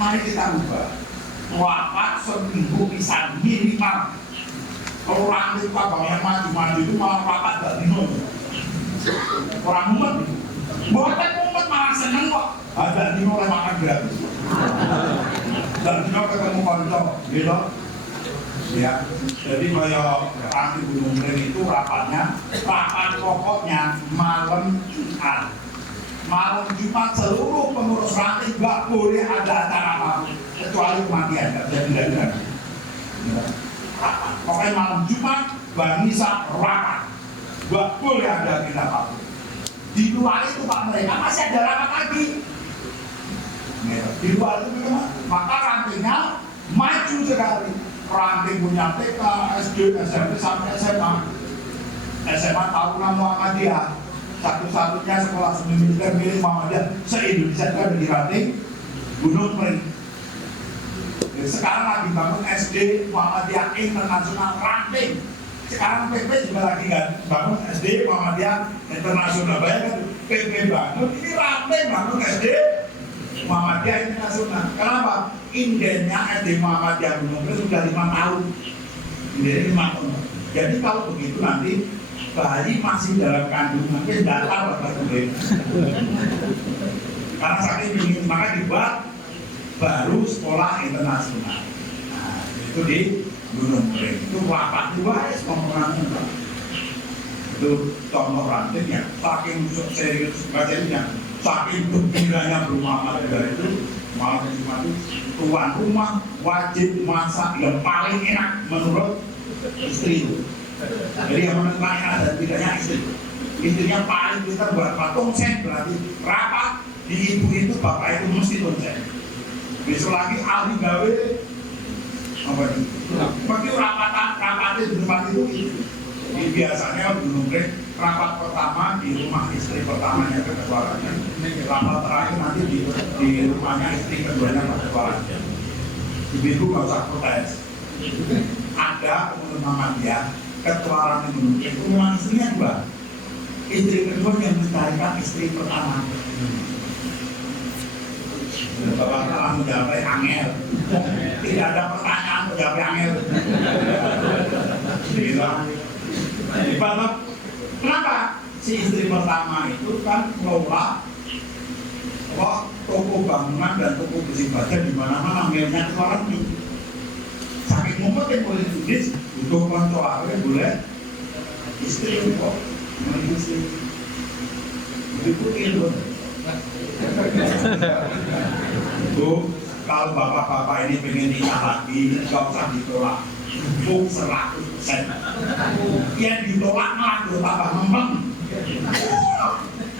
Mari kita ubah. Rapat seminggu bisa minimal. Kalau orang itu abang yang maju-maju itu malah rapat gak dino. Orang umat itu. Bukan umat malah seneng kok. Ada dino oleh makan gratis. Dan dino ketemu konco, gitu. Ya, jadi kayak anti Gunung Mering itu rapatnya, rapat pokoknya malam Jumat. Malam Jumat seluruh pengurus ranting nggak boleh ada acara apa kecuali kematian, nggak bisa tidak. Pokoknya malam Jumat Bangisa rapat, nggak boleh ada agenda apa. Di luar itu Pak mereka masih ada rapat lagi. Di luar itu memang maka rantingnya maju sekali. Ranting punya TK, SD, SMP sampai SMA. SMA Taruna Muhammadiyah. Satu-satunya sekolah seni militer milik Muhammadiyah se-Indonesia itu ada di ranting Gunung Mering. Sekarang lagi bangun SD Muhammadiyah Internasional ranting. Sekarang PP juga lagi kan bangun SD Muhammadiyah Internasional. Bayangkan PP bangun, ini ranting bangun SD Muhammadiyah Internasional. Kenapa? Indennya SD Muhammadiyah Gunung Mering sudah 5 tahun. Indennya 5 tahun. Jadi kalau begitu nanti bayi masih dalam kandungan, dia datar Bapak Ibu. Karena saking ingin maka dibuat baru sekolah internasional. Nah, itu di Gunung Mering. Itu rapat juga pemenangnya. Itu contoh ranting yang saking serius bacanya, saking gembiranya bermuamalah dari itu malam Jumat itu tuan rumah wajib masak yang paling enak menurut istri itu. Jadi yang menentukan enak dan tidaknya istri. Istrinya paling pintar buat patung sen berarti rapat di ibu itu bapak itu mesti tongsen. Besok lagi ahli gawe apa nih? Bagi rapat di tempat itu. Ini biasanya Gunung Mering rapat pertama di rumah istri pertamanya keketuaannya. Rapat terakhir nanti di rumahnya istri keduanya keketuaannya. Ibu nggak usah protes. Ada pengurus Muhammadiyah ketuaran Gunung Mering itu memang istrinya 2. Istri kedua yang mencarikan istri pertama. Bapak menjawab angel. Tidak ada pertanyaan menjawab angel. Kenapa? Si istri pertama itu kan kelola toko bangunan dan toko besi baja di mana-mana angelnya keluaran itu. Saking mumpet yang boleh tulis, butuh konco boleh istri kok itu ilmu. Bu, kalau bapak-bapak ini pengen nikah lagi, nggak usah ditolak. Dukung 100%. Yang ditolak malah tambah memang.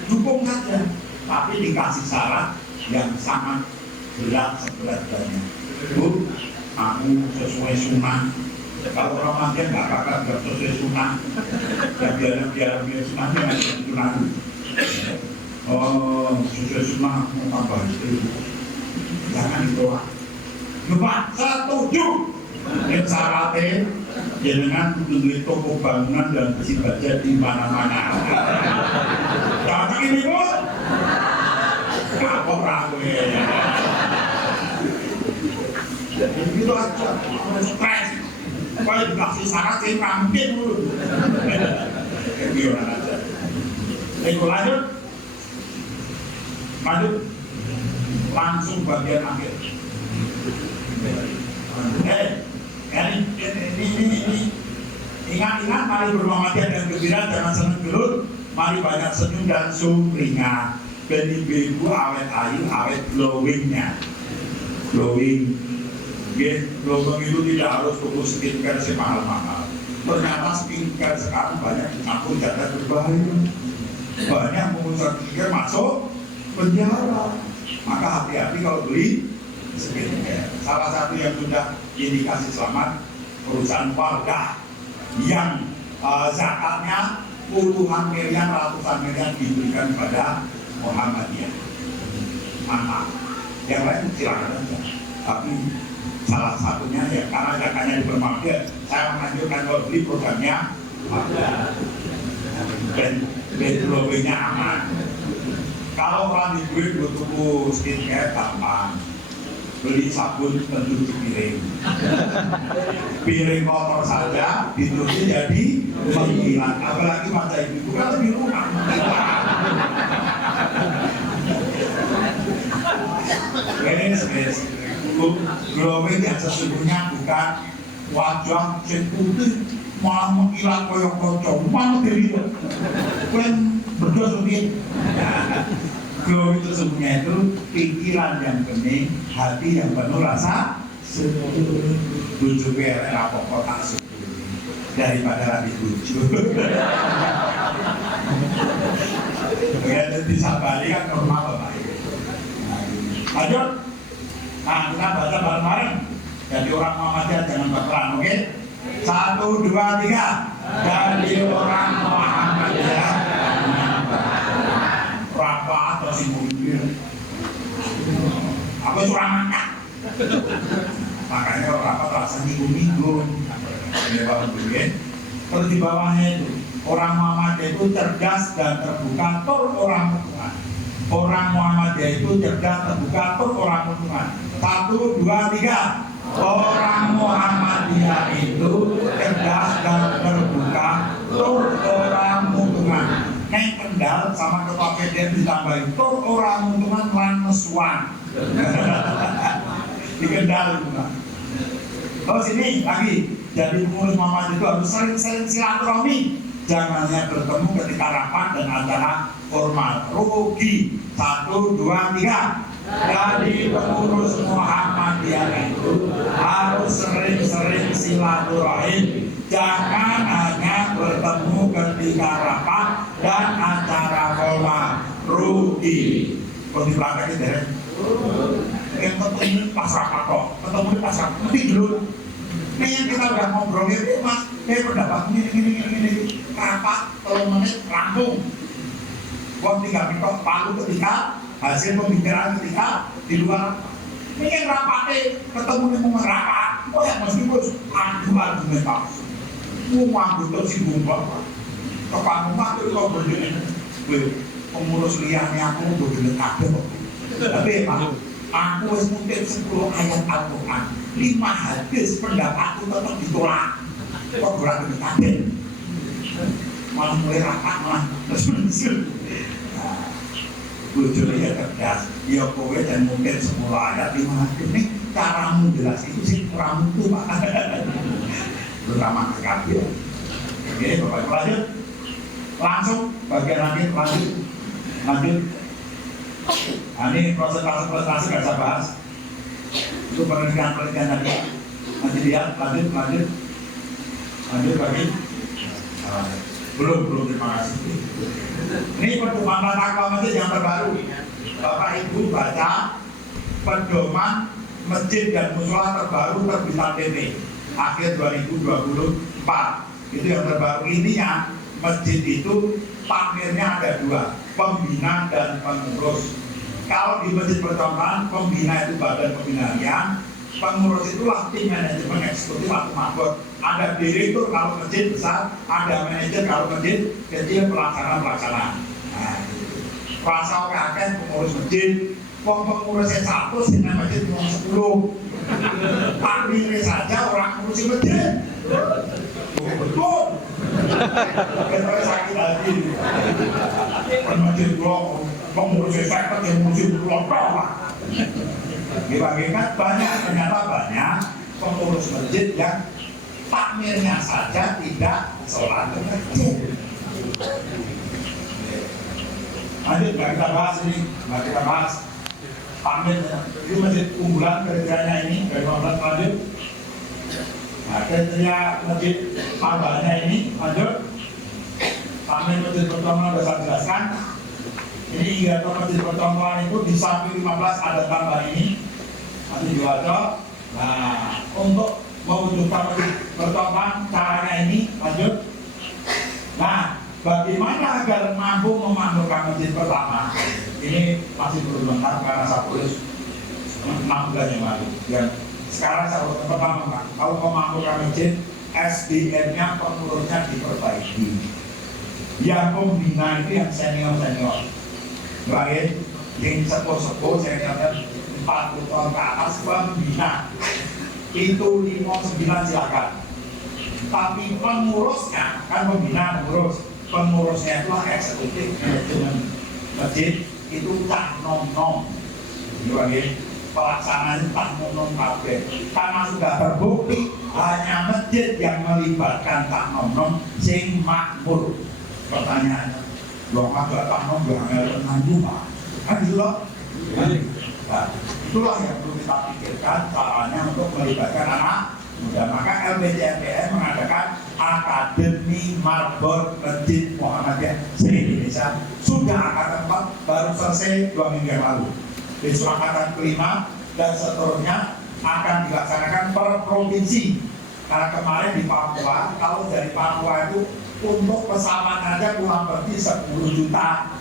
Dukung saja, tapi dikasih syarat yang sangat berat seberat-beratnya. Bu, aku sesuai sunnah. Kalau Ramadan nggak bakal nggak sesuai sunnah. Ya biar sunnahnya nggak sesuai sunnah. Oh, sesuai sunnah mau tambah itu. Jangan ditolak. Coba setuju. Yang syaratnya jangan tutup toko bangunan dan besi baja di mana-mana. Jangan ini bu. Kapok ragu ya. Itu aja, stres. Kalau dikasih syarat sih mungkin dulu. Gimana aja. Lanjut. Langsung bagian akhir. Ini ingat-ingat, mari bermuhammadiyah dan gembira, jangan senang gelut, mari banyak senyum dan sumringah. Ben ibu awet ayu, awet glowingnya, glowing. Glowing itu tidak harus tuku skincare semahal-mahal. Ternyata skincare sekarang banyak dicampur zat berbahaya. Banyak pengusaha skincare masuk penjara. Maka hati-hati kalau beli skincare. Salah satu yang sudah indikasi selamat perusahaan warga yang zakatnya puluhan miliar, ratusan miliar diberikan kepada Muhammadiyah. Mantap. Yang lain silakan saja. Tapi salah satunya ya karena zakatnya di Muhammadiyah, saya menganjurkan kalau beli programnya ada dan lobbynya aman. Kalau orang di duit butuh skincare gampang. Beli sabun tentu di piring. Piring kotor saja dicuci jadi menghilang. Apalagi mata ibu kalau di rumah. Glowing yang sesungguhnya bukan wajah yang putih malah menghilang koyok kocok. Mana diri kuen berdua sedikit. Glow itu sesungguhnya itu pikiran yang bening, hati yang penuh rasa syukur. Bujuk rapok kotak syukur daripada rapi bujuk. Ya disabari kan normal baik. Lanjut. Nah kita baca bareng-bareng. Jadi orang Muhammadiyah jangan baperan, oke? 1, 2, 3. Jadi orang Muhammadiyah berapa atau singgung apa curang makan makanya berapa terasa minggu-minggu terus di bawahnya itu orang Muhammadiyah itu cerdas dan terbuka tur orang Tuhan. Orang Muhammadiyah itu cerdas terbuka tur orang Tuhan. 1, 2, 3. Orang Muhammadiyah itu cerdas dan terbuka tur orang Tuhan. Neng Kendal sama ketua PDM ditambahin tur orang untungan lan mesuan. Di Kendal itu kan. Oh sini lagi. Jadi pengurus Muhammad itu harus sering-sering silaturahmi. Jangan hanya bertemu ketika rapat dan acara formal. Rugi. 1, 2, 3. Jadi pengurus Muhammadiyah itu harus sering-sering silaturahim. Jangan hanya bertemu ketika rapat dan acara formal. Rugi. Kalau dipraktekin deh. Yang ketemu pas rapat kok. Ketemu pas rapat. Nanti dulu. Ini yang kita udah ngobrol itu mas. Pendapat gini. Rapat 3 menit rampung. Kok 3 menit palu ketika hasil pembicaraan ketika di luar. Ini yang rapatnya ketemu di momen rapat. Oh ya mesti bos argumentasi. Uang betul si bumbang. Kepan rumah itu kok berdiri. Pengurus liarnya aku berdiri kabel. Tapi Pak, aku harus mungkin 10 ayat Al-Quran, 5 hadis pendapatku tetap ditolak. Kok berarti kabel? Malah mulai rapat malah terus-terus. Bujur ya cerdas, ya kowe dan mungkin 10 ayat 5 hadis ini caramu jelas itu sih kurang mutu Pak. Terutama kabel. Oke, Bapak lanjut. Langsung bagian lanjut. Nah, ini proses nggak usah bahas. Itu penelitian tadi. Nanti lihat, lanjut lagi. Belum, terima kasih. Ini pertemuan takwa masjid yang terbaru. Bapak Ibu baca pedoman masjid dan musola terbaru terbitan PP akhir 2024. Itu yang terbaru. Intinya masjid itu takmirnya ada dua, pembina dan pengurus. Kalau di masjid percontohan, pembina itu badan pembinaan, pengurus itulah tim manajemen eksekutif atau mabot. Ada direktur kalau masjid besar, ada manajer kalau masjid kecil, pelaksana. Nah, rasa kakek pengurus masjid, pengurusnya 100, dengan masjid cuma 10. Takmirnya saja orang ngurusi masjid. Betul. Kita sakit hati. Masjid blok, pengurusnya sakit yang ngurusi blok lah. Dibagikan ternyata banyak pengurus masjid yang takmirnya saja tidak sholat ke masjid. Lanjut, nggak kita bahas ini, takmirnya. Ini masjid unggulan kriterianya ini dari 15 lanjut. Nah, kriteria masjid tambahnya ini lanjut. Takmir masjid percontohan sudah saya jelaskan. Ini indikator masjid percontohan itu di samping 15 ada tambah ini. Nanti dibaca. Nah, untuk mewujudkan masjid percontohan caranya ini lanjut. Nah, bagaimana agar mampu memakmurkan masjid pertama? Ini masih belum lengkap karena saya tulis 6 bulan yang lalu. Dan sekarang saya ulang pertama, Pak. Kalau memakmurkan masjid, SDM-nya pengurusnya diperbaiki. Yang pembina itu yang senior. Baik, yang sepuh seniornya 40 tahun ke atas pembina. Itu 59 silakan. Tapi pengurusnya, kan pembina pengurusnya itulah eksekutif manajemen masjid, itu tak nom. Baik, pelaksanaan tak nom kabeh. Karena sudah terbukti hanya masjid yang melibatkan tak nom sing makmur. Pertanyaannya, loh agak tak nom jangan lupa. Kan gitu loh. Nah, itulah yang perlu kita pikirkan caranya untuk melibatkan anak muda. Maka LPJMPN mengadakan Akademi Marbot Masjid Muhammadiyah se-Indonesia. Sudah angkatan 4 baru selesai 2 minggu yang lalu. Besok angkatan kelima dan seterusnya akan dilaksanakan per provinsi. Karena kemarin di Papua, kalau dari Papua itu untuk pesawat aja kurang lebih 10 juta.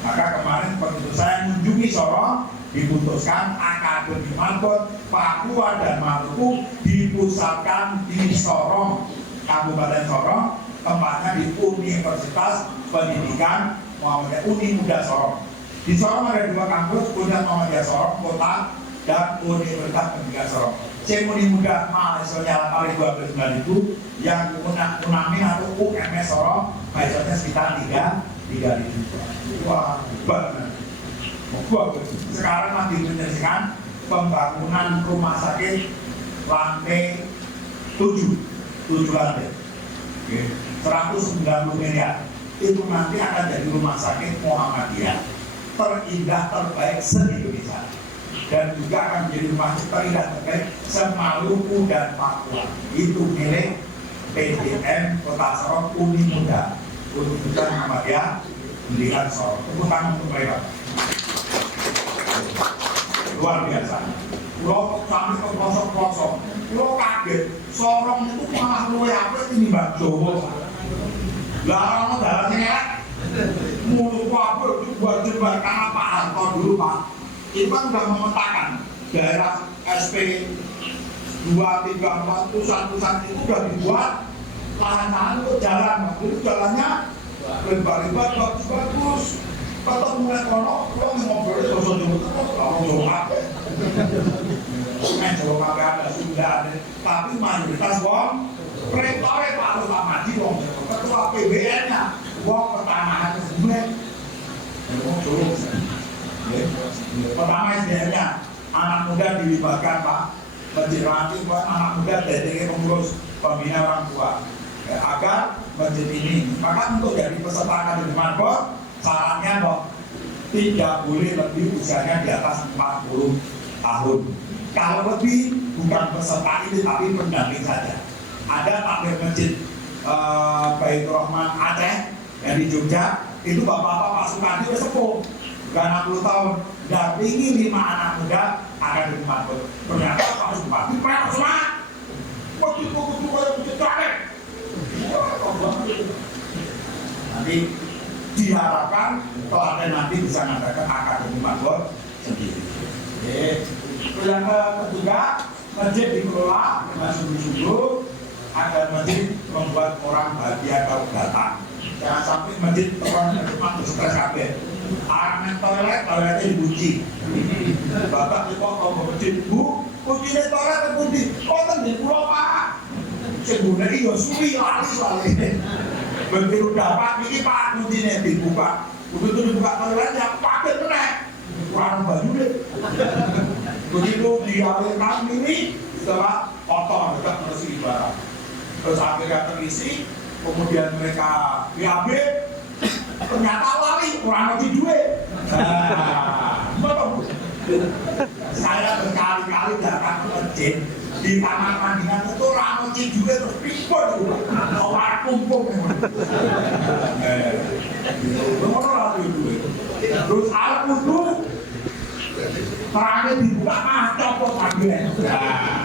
Maka kemarin begitu saya mengunjungi Sorong, diputuskan Akademi Marbot Papua dan Maluku dipusatkan di Sorong, Kabupaten Sorong, tempatnya di Universitas Pendidikan Muhammadiyah Unimuda Sorong. Di Sorong ada 2 kampus, Universitas Muhammadiyah Sorong Kota dan Universitas Pendidikan Sorong. Unimuda mahasiswanya paling 29.000, yang UNAMIN atau UMS Sorong mahasiswanya sekitar 3.000. Wah, banget. Sekarang lagi menyelesaikan pembangunan rumah sakit lantai 7 lantai, 190 miliar. Itu nanti akan jadi rumah sakit Muhammadiyah terindah terbaik se-Indonesia, dan juga akan menjadi rumah sakit terindah terbaik se-Maluku dan Papua. Itu milik PDM Kota Sorong Unimuda Muhammadiyah Pendidikan Sorong. Tepuk tangan untuk mereka. Luar biasa. Lo sampai ke pelosok-pelosok, lo kaget. Sorong itu malah luwe apik tinimbang Jawa. Lah orang dalan elek. Mulu apa itu buat jembatan Pak Harto dulu, Pak. Itu kan sudah memetakan daerah SP 2, 3, 4, pusat-pusat itu sudah dibuat lahan-lahan untuk jalan. Itu jalannya lebar-lebar, bagus-bagus. Tetap mulai kono, lo ngobrolnya sosok-sosok terus, kalau Jawa kabeh. Jawa kabeh ada Sunda, tapi mayoritas wong rektornya Pak Rustamadi wong ketua PBN-nya wong pertanahan sebenarnya. Pertama SDM-nya anak muda dilibatkan, Pak. Menjelaskan anak muda dari pengurus pembina orang tua. agar masjid ini. Maka untuk jadi peserta akademi marbot, syaratnya kok tidak boleh lebih usianya di atas 40 tahun. Kalau lebih, bukan peserta ini tapi pendamping saja. Ada takmir masjid Baitur Rahman Aceh yang di Jogja, itu bapak-bapak Pak Sukadi udah sepuh, bukan 60 tahun, dampingi 5 anak muda akademi marbot. Ternyata Pak Sukadi pengen semangat. Nanti diharapkan teladan nanti bisa mengadakan akademi marbot sendiri. Yang ketiga, masjid dikelola dengan sungguh-sungguh agar masjid membuat orang bahagia kalau datang. Jangan sampai masjid orang masuk stres kabeh. Arang toiletnya dikunci. Bapak dipotong ke masjid, Bu, kuncinya toilet terkunci. Kok di pulau Pak? Sebenarnya iya suwi lali. Begitu dapat ini Pak kuncinya dibuka. Begitu dibuka toiletnya pakai meneh. Kurang baju deh. Begitu dialirkan ini setelah kotor dekat bersih barang. Terus akhirnya terisi, kemudian mereka BAB, ternyata lali kurang lebih duit. Betul. Saya berkali-kali datang ke masjid di kamar mandinya itu ramuci juga terus pipon juga. Kawar kumpul. Terus alat wudu terangnya dibuka copot akhirnya.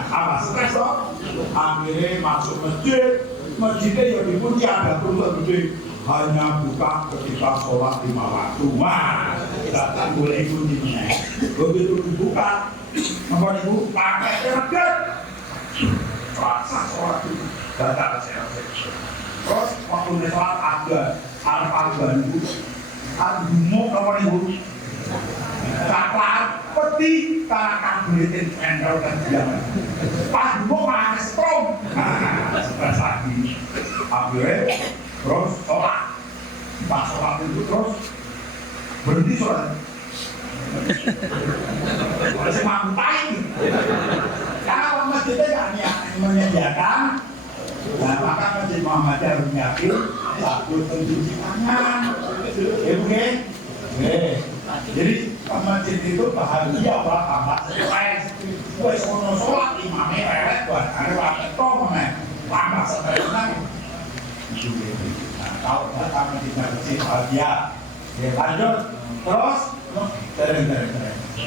Apa stres dong? Akhirnya masuk masjidnya ya dikunci, ada tulisan gede hanya buka ketika sholat 5 waktu. Wah, kita tak boleh kuncinya. Begitu dibuka, nomor ibu pakai terget, rasa sholat itu datang ke saya. Terus waktu sholat ada arah ibu, mau nomor ibu. Capar, peti, karena buletin endal dan diaman. Pas mau makan strom, stres lagi. Akhirnya, terus sholat. Pas sholat itu terus berhenti sholat. Oleh semua ngutain. Karena masjidnya nggak menyediakan, nah maka Masjid Muhammadiyah harus nyiapin sabun pencuci tangan. Oke? Jadi masjid itu bahagia orang tambah stres. Gue sono sholat imamnya lewat buat ada waktu mana tambah stres lagi. Nah kalau datang masjid bersih bahagia, ya lanjut terus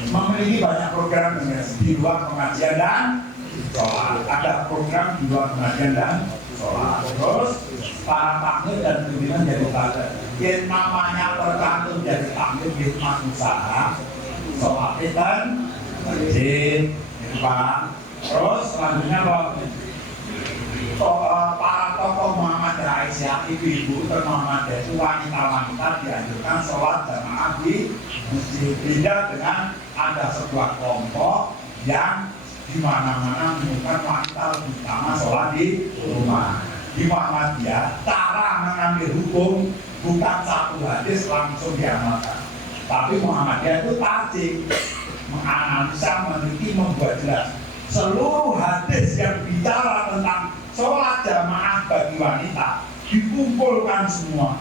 memiliki banyak program di luar pengajian dan sholat. Ada program di luar pengajian dan sholat. Terus para takmir dan pimpinan jadi takmir. Yang namanya tercantum jadi takmir di rumah usaha, sholat dan masjid, Pak. Terus selanjutnya para tokoh Muhammad Aisyah, ibu-ibu terutama itu wanita-wanita dianjurkan sholat jamaah di masjid. Beda dengan ada sebuah kelompok yang di mana-mana menemukan wanita lebih utama sholat di rumah. Di Muhammadiyah, cara mengambil hukum bukan satu hadis langsung diamalkan, tapi Muhammadiyah itu tajik, menganalisa, meneliti, membuat jelas seluruh hadis yang bicara tentang sholat jamaah bagi wanita dikumpulkan semua.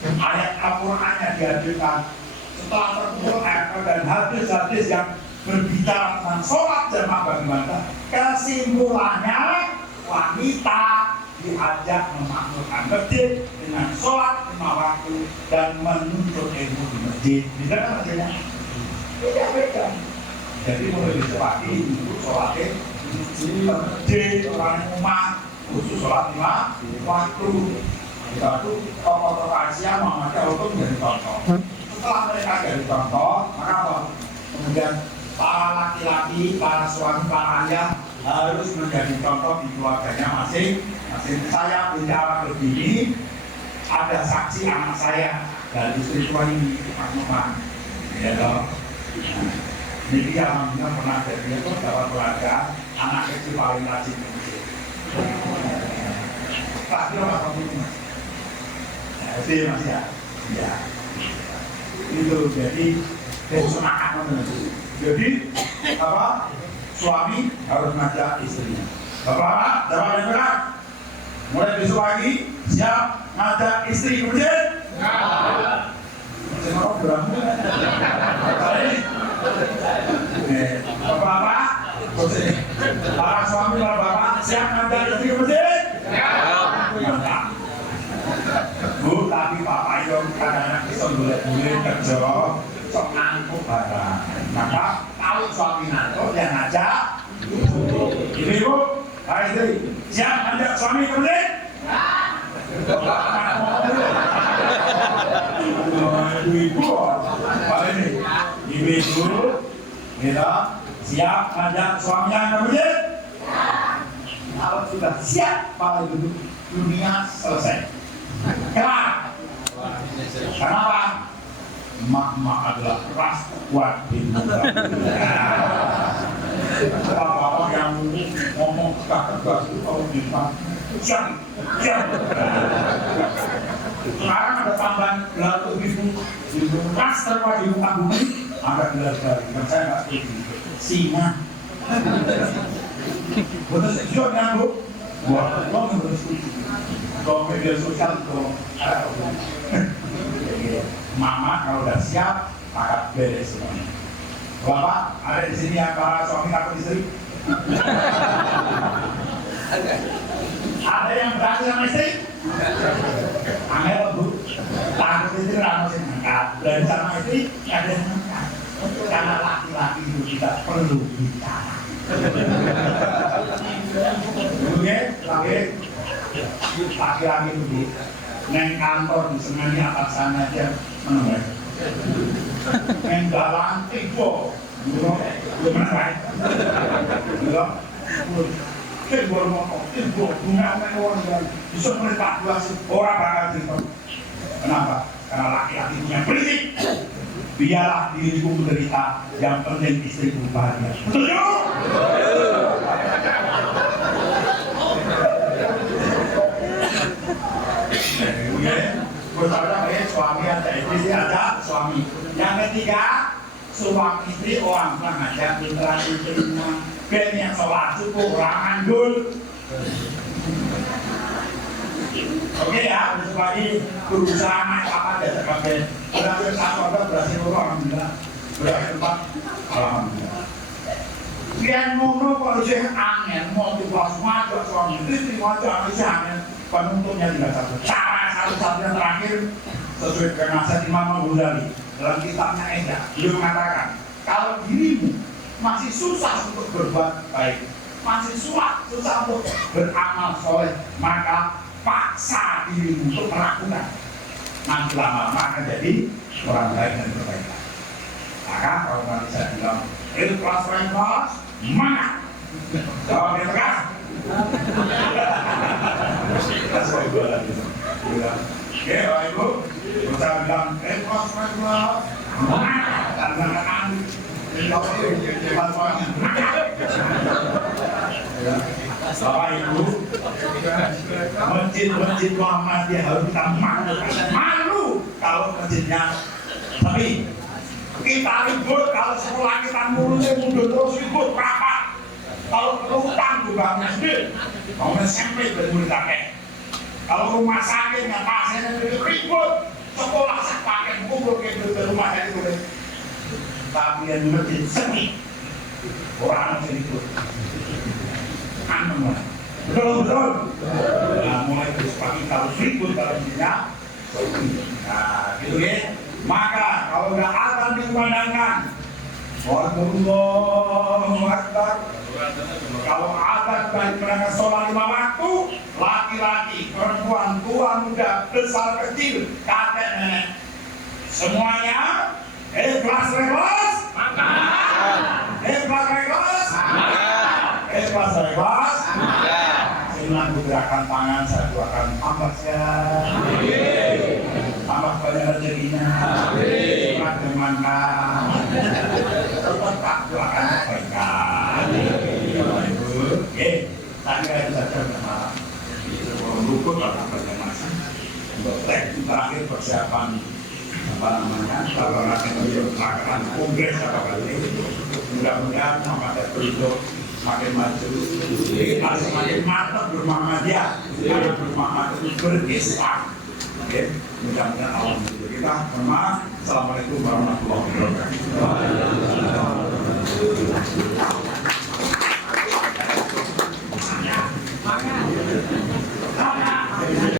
Ayat Al-Qur'annya dihadirkan, setelah terkumpul ayat dan hadis-hadis yang berbicara tentang sholat jamaah bagi wanita, kesimpulannya wanita diajak memakmurkan masjid dengan sholat 5 waktu dan menuntut ilmu di masjid. Bisa kan maksudnya? Tidak beda. Jadi mulai besok pagi itu sholatnya di masjid, orang rumah khusus sholat 5 waktu. Itu tokoh-tokoh Asia Muhammadiyah untuk menjadi contoh. Setelah mereka jadi contoh, maka apa? Kemudian para laki-laki, para suami, para ayah harus menjadi contoh di keluarganya masing-masing. Saya bicara begini, ada saksi anak saya dari istri tua ini, Pak Numan. Ya toh. Jadi alhamdulillah pernah jadi itu dapat keluarga anak kecil paling rajin. Pak dia apa itu mas? SD masih ya. Ya. Itu jadi semangat menurut. Jadi apa? Suami harus ngajak istrinya. Bapak, jawab yang benar. Mulai besok pagi siap ngajak istri ke masjid? Masih mau beramu? Bapak, para suami, para bapak siap ngajak istri ke masjid? Mantap. Bu, tapi bapak itu kadang-kadang bisa boleh kerja, sok ngantuk barang. Maka kalau suami ngantuk, dia ngajak. Ini bu, hai istri, siap ngajak suami ke masjid? Ibu, Pak ini, ibu, kita siap ngajak suaminya ke masjid? Kalau sudah siap, Pak ibu, dunia selesai. Kelar. Kenapa? Mak adalah ras kuat di muka. Bapak yang ngomong kakak itu kalau kita siap. Sekarang ada tambahan gelar ibu ras terkuat di muka bumi. Ada gelar dari saya nggak setuju. Singa. Betul setuju kan bu? Buat lo nggak setuju. Kalau media sosial tuh, mama kalau udah siap, maka beres semuanya. Bapak, ada di sini yang para suami atau istri? Ada yang berhasil sama istri? Angel bu, takut istri ramos yang angkat. Dan sama istri, ada yang angkat. Karena laki-laki itu kita perlu bicara. Oke, laki-laki itu di neng kantor di semani atasan aja menemui neng jalan tigo belum menemui belum tigo ngomong tigo bunga orang yang bisa meletak dua orang bakal tigo. Kenapa? Karena laki-laki punya prinsip. Biarlah diriku menderita, yang penting istriku bahagia. Betul? Pertama suami ada istri ada suami. Yang ketiga suami istri orang mengajak mitra istrinya. Ben yang sholat cukup orang mandul. Oke ya, besok pagi berusaha naik apa aja sebagai berhasil satu berhasil alhamdulillah, berhasil empat alhamdulillah. Kian ngono kalau saya angin motivasi maju suami istri maju angin penuntutnya tidak satu. Cara satu-satunya terakhir sesuai dengan nasihat Imam Ghazali dalam kitabnya Eda, beliau mengatakan kalau dirimu masih susah untuk berbuat baik, masih susah untuk beramal soleh, maka paksa dirimu untuk melakukan. Nanti lama-lama akan jadi orang baik dan berbaikan. Maka kalau nanti saya bilang ikhlas mana? Kalau dia tegas oke, Bapak Ibu, saya bilang ikhlas mana? Karena Bapak Ibu, masjid Muhammadiyah harus kita malu kalau masjidnya tapi kita ribut kalau sekolah kita mundur terus ribut rapat kalau utang juga masjid mau SMP bermurid kakek kalau rumah sakitnya pasiennya ribut sekolah saya pakai kubur ke rumah sakit boleh tapi yang masjid seni orang masih ribut betul. Nah, mulai besok pagi kalau ribut kalau tidak, nah gitu ya. Maka kalau nggak akan dikumandangkan, Allahu Akbar. Kalau akan berangkat sholat 5 waktu, laki-laki, perempuan, tua, muda, besar, kecil, kakek, nenek, semuanya ikhlas ikhlas, dengan gerakan tangan saya doakan tambah sehat, tambah banyak rezekinya, sehat dimankan, tetap doakan kebaikan. Oke, tadi ada saja malam. Lukut lah banyak masih. Untuk terakhir persiapan apa namanya? Kalau nanti melakukan kongres apa kali, mudah-mudahan sama ada berikut semakin maju, kita semakin mantap bermuhammadiyah, karena bermuhammadiyah itu berislam. Oke, mudah-mudahan Allah membantu kita. Mohon maaf. Assalamualaikum warahmatullahi wabarakatuh.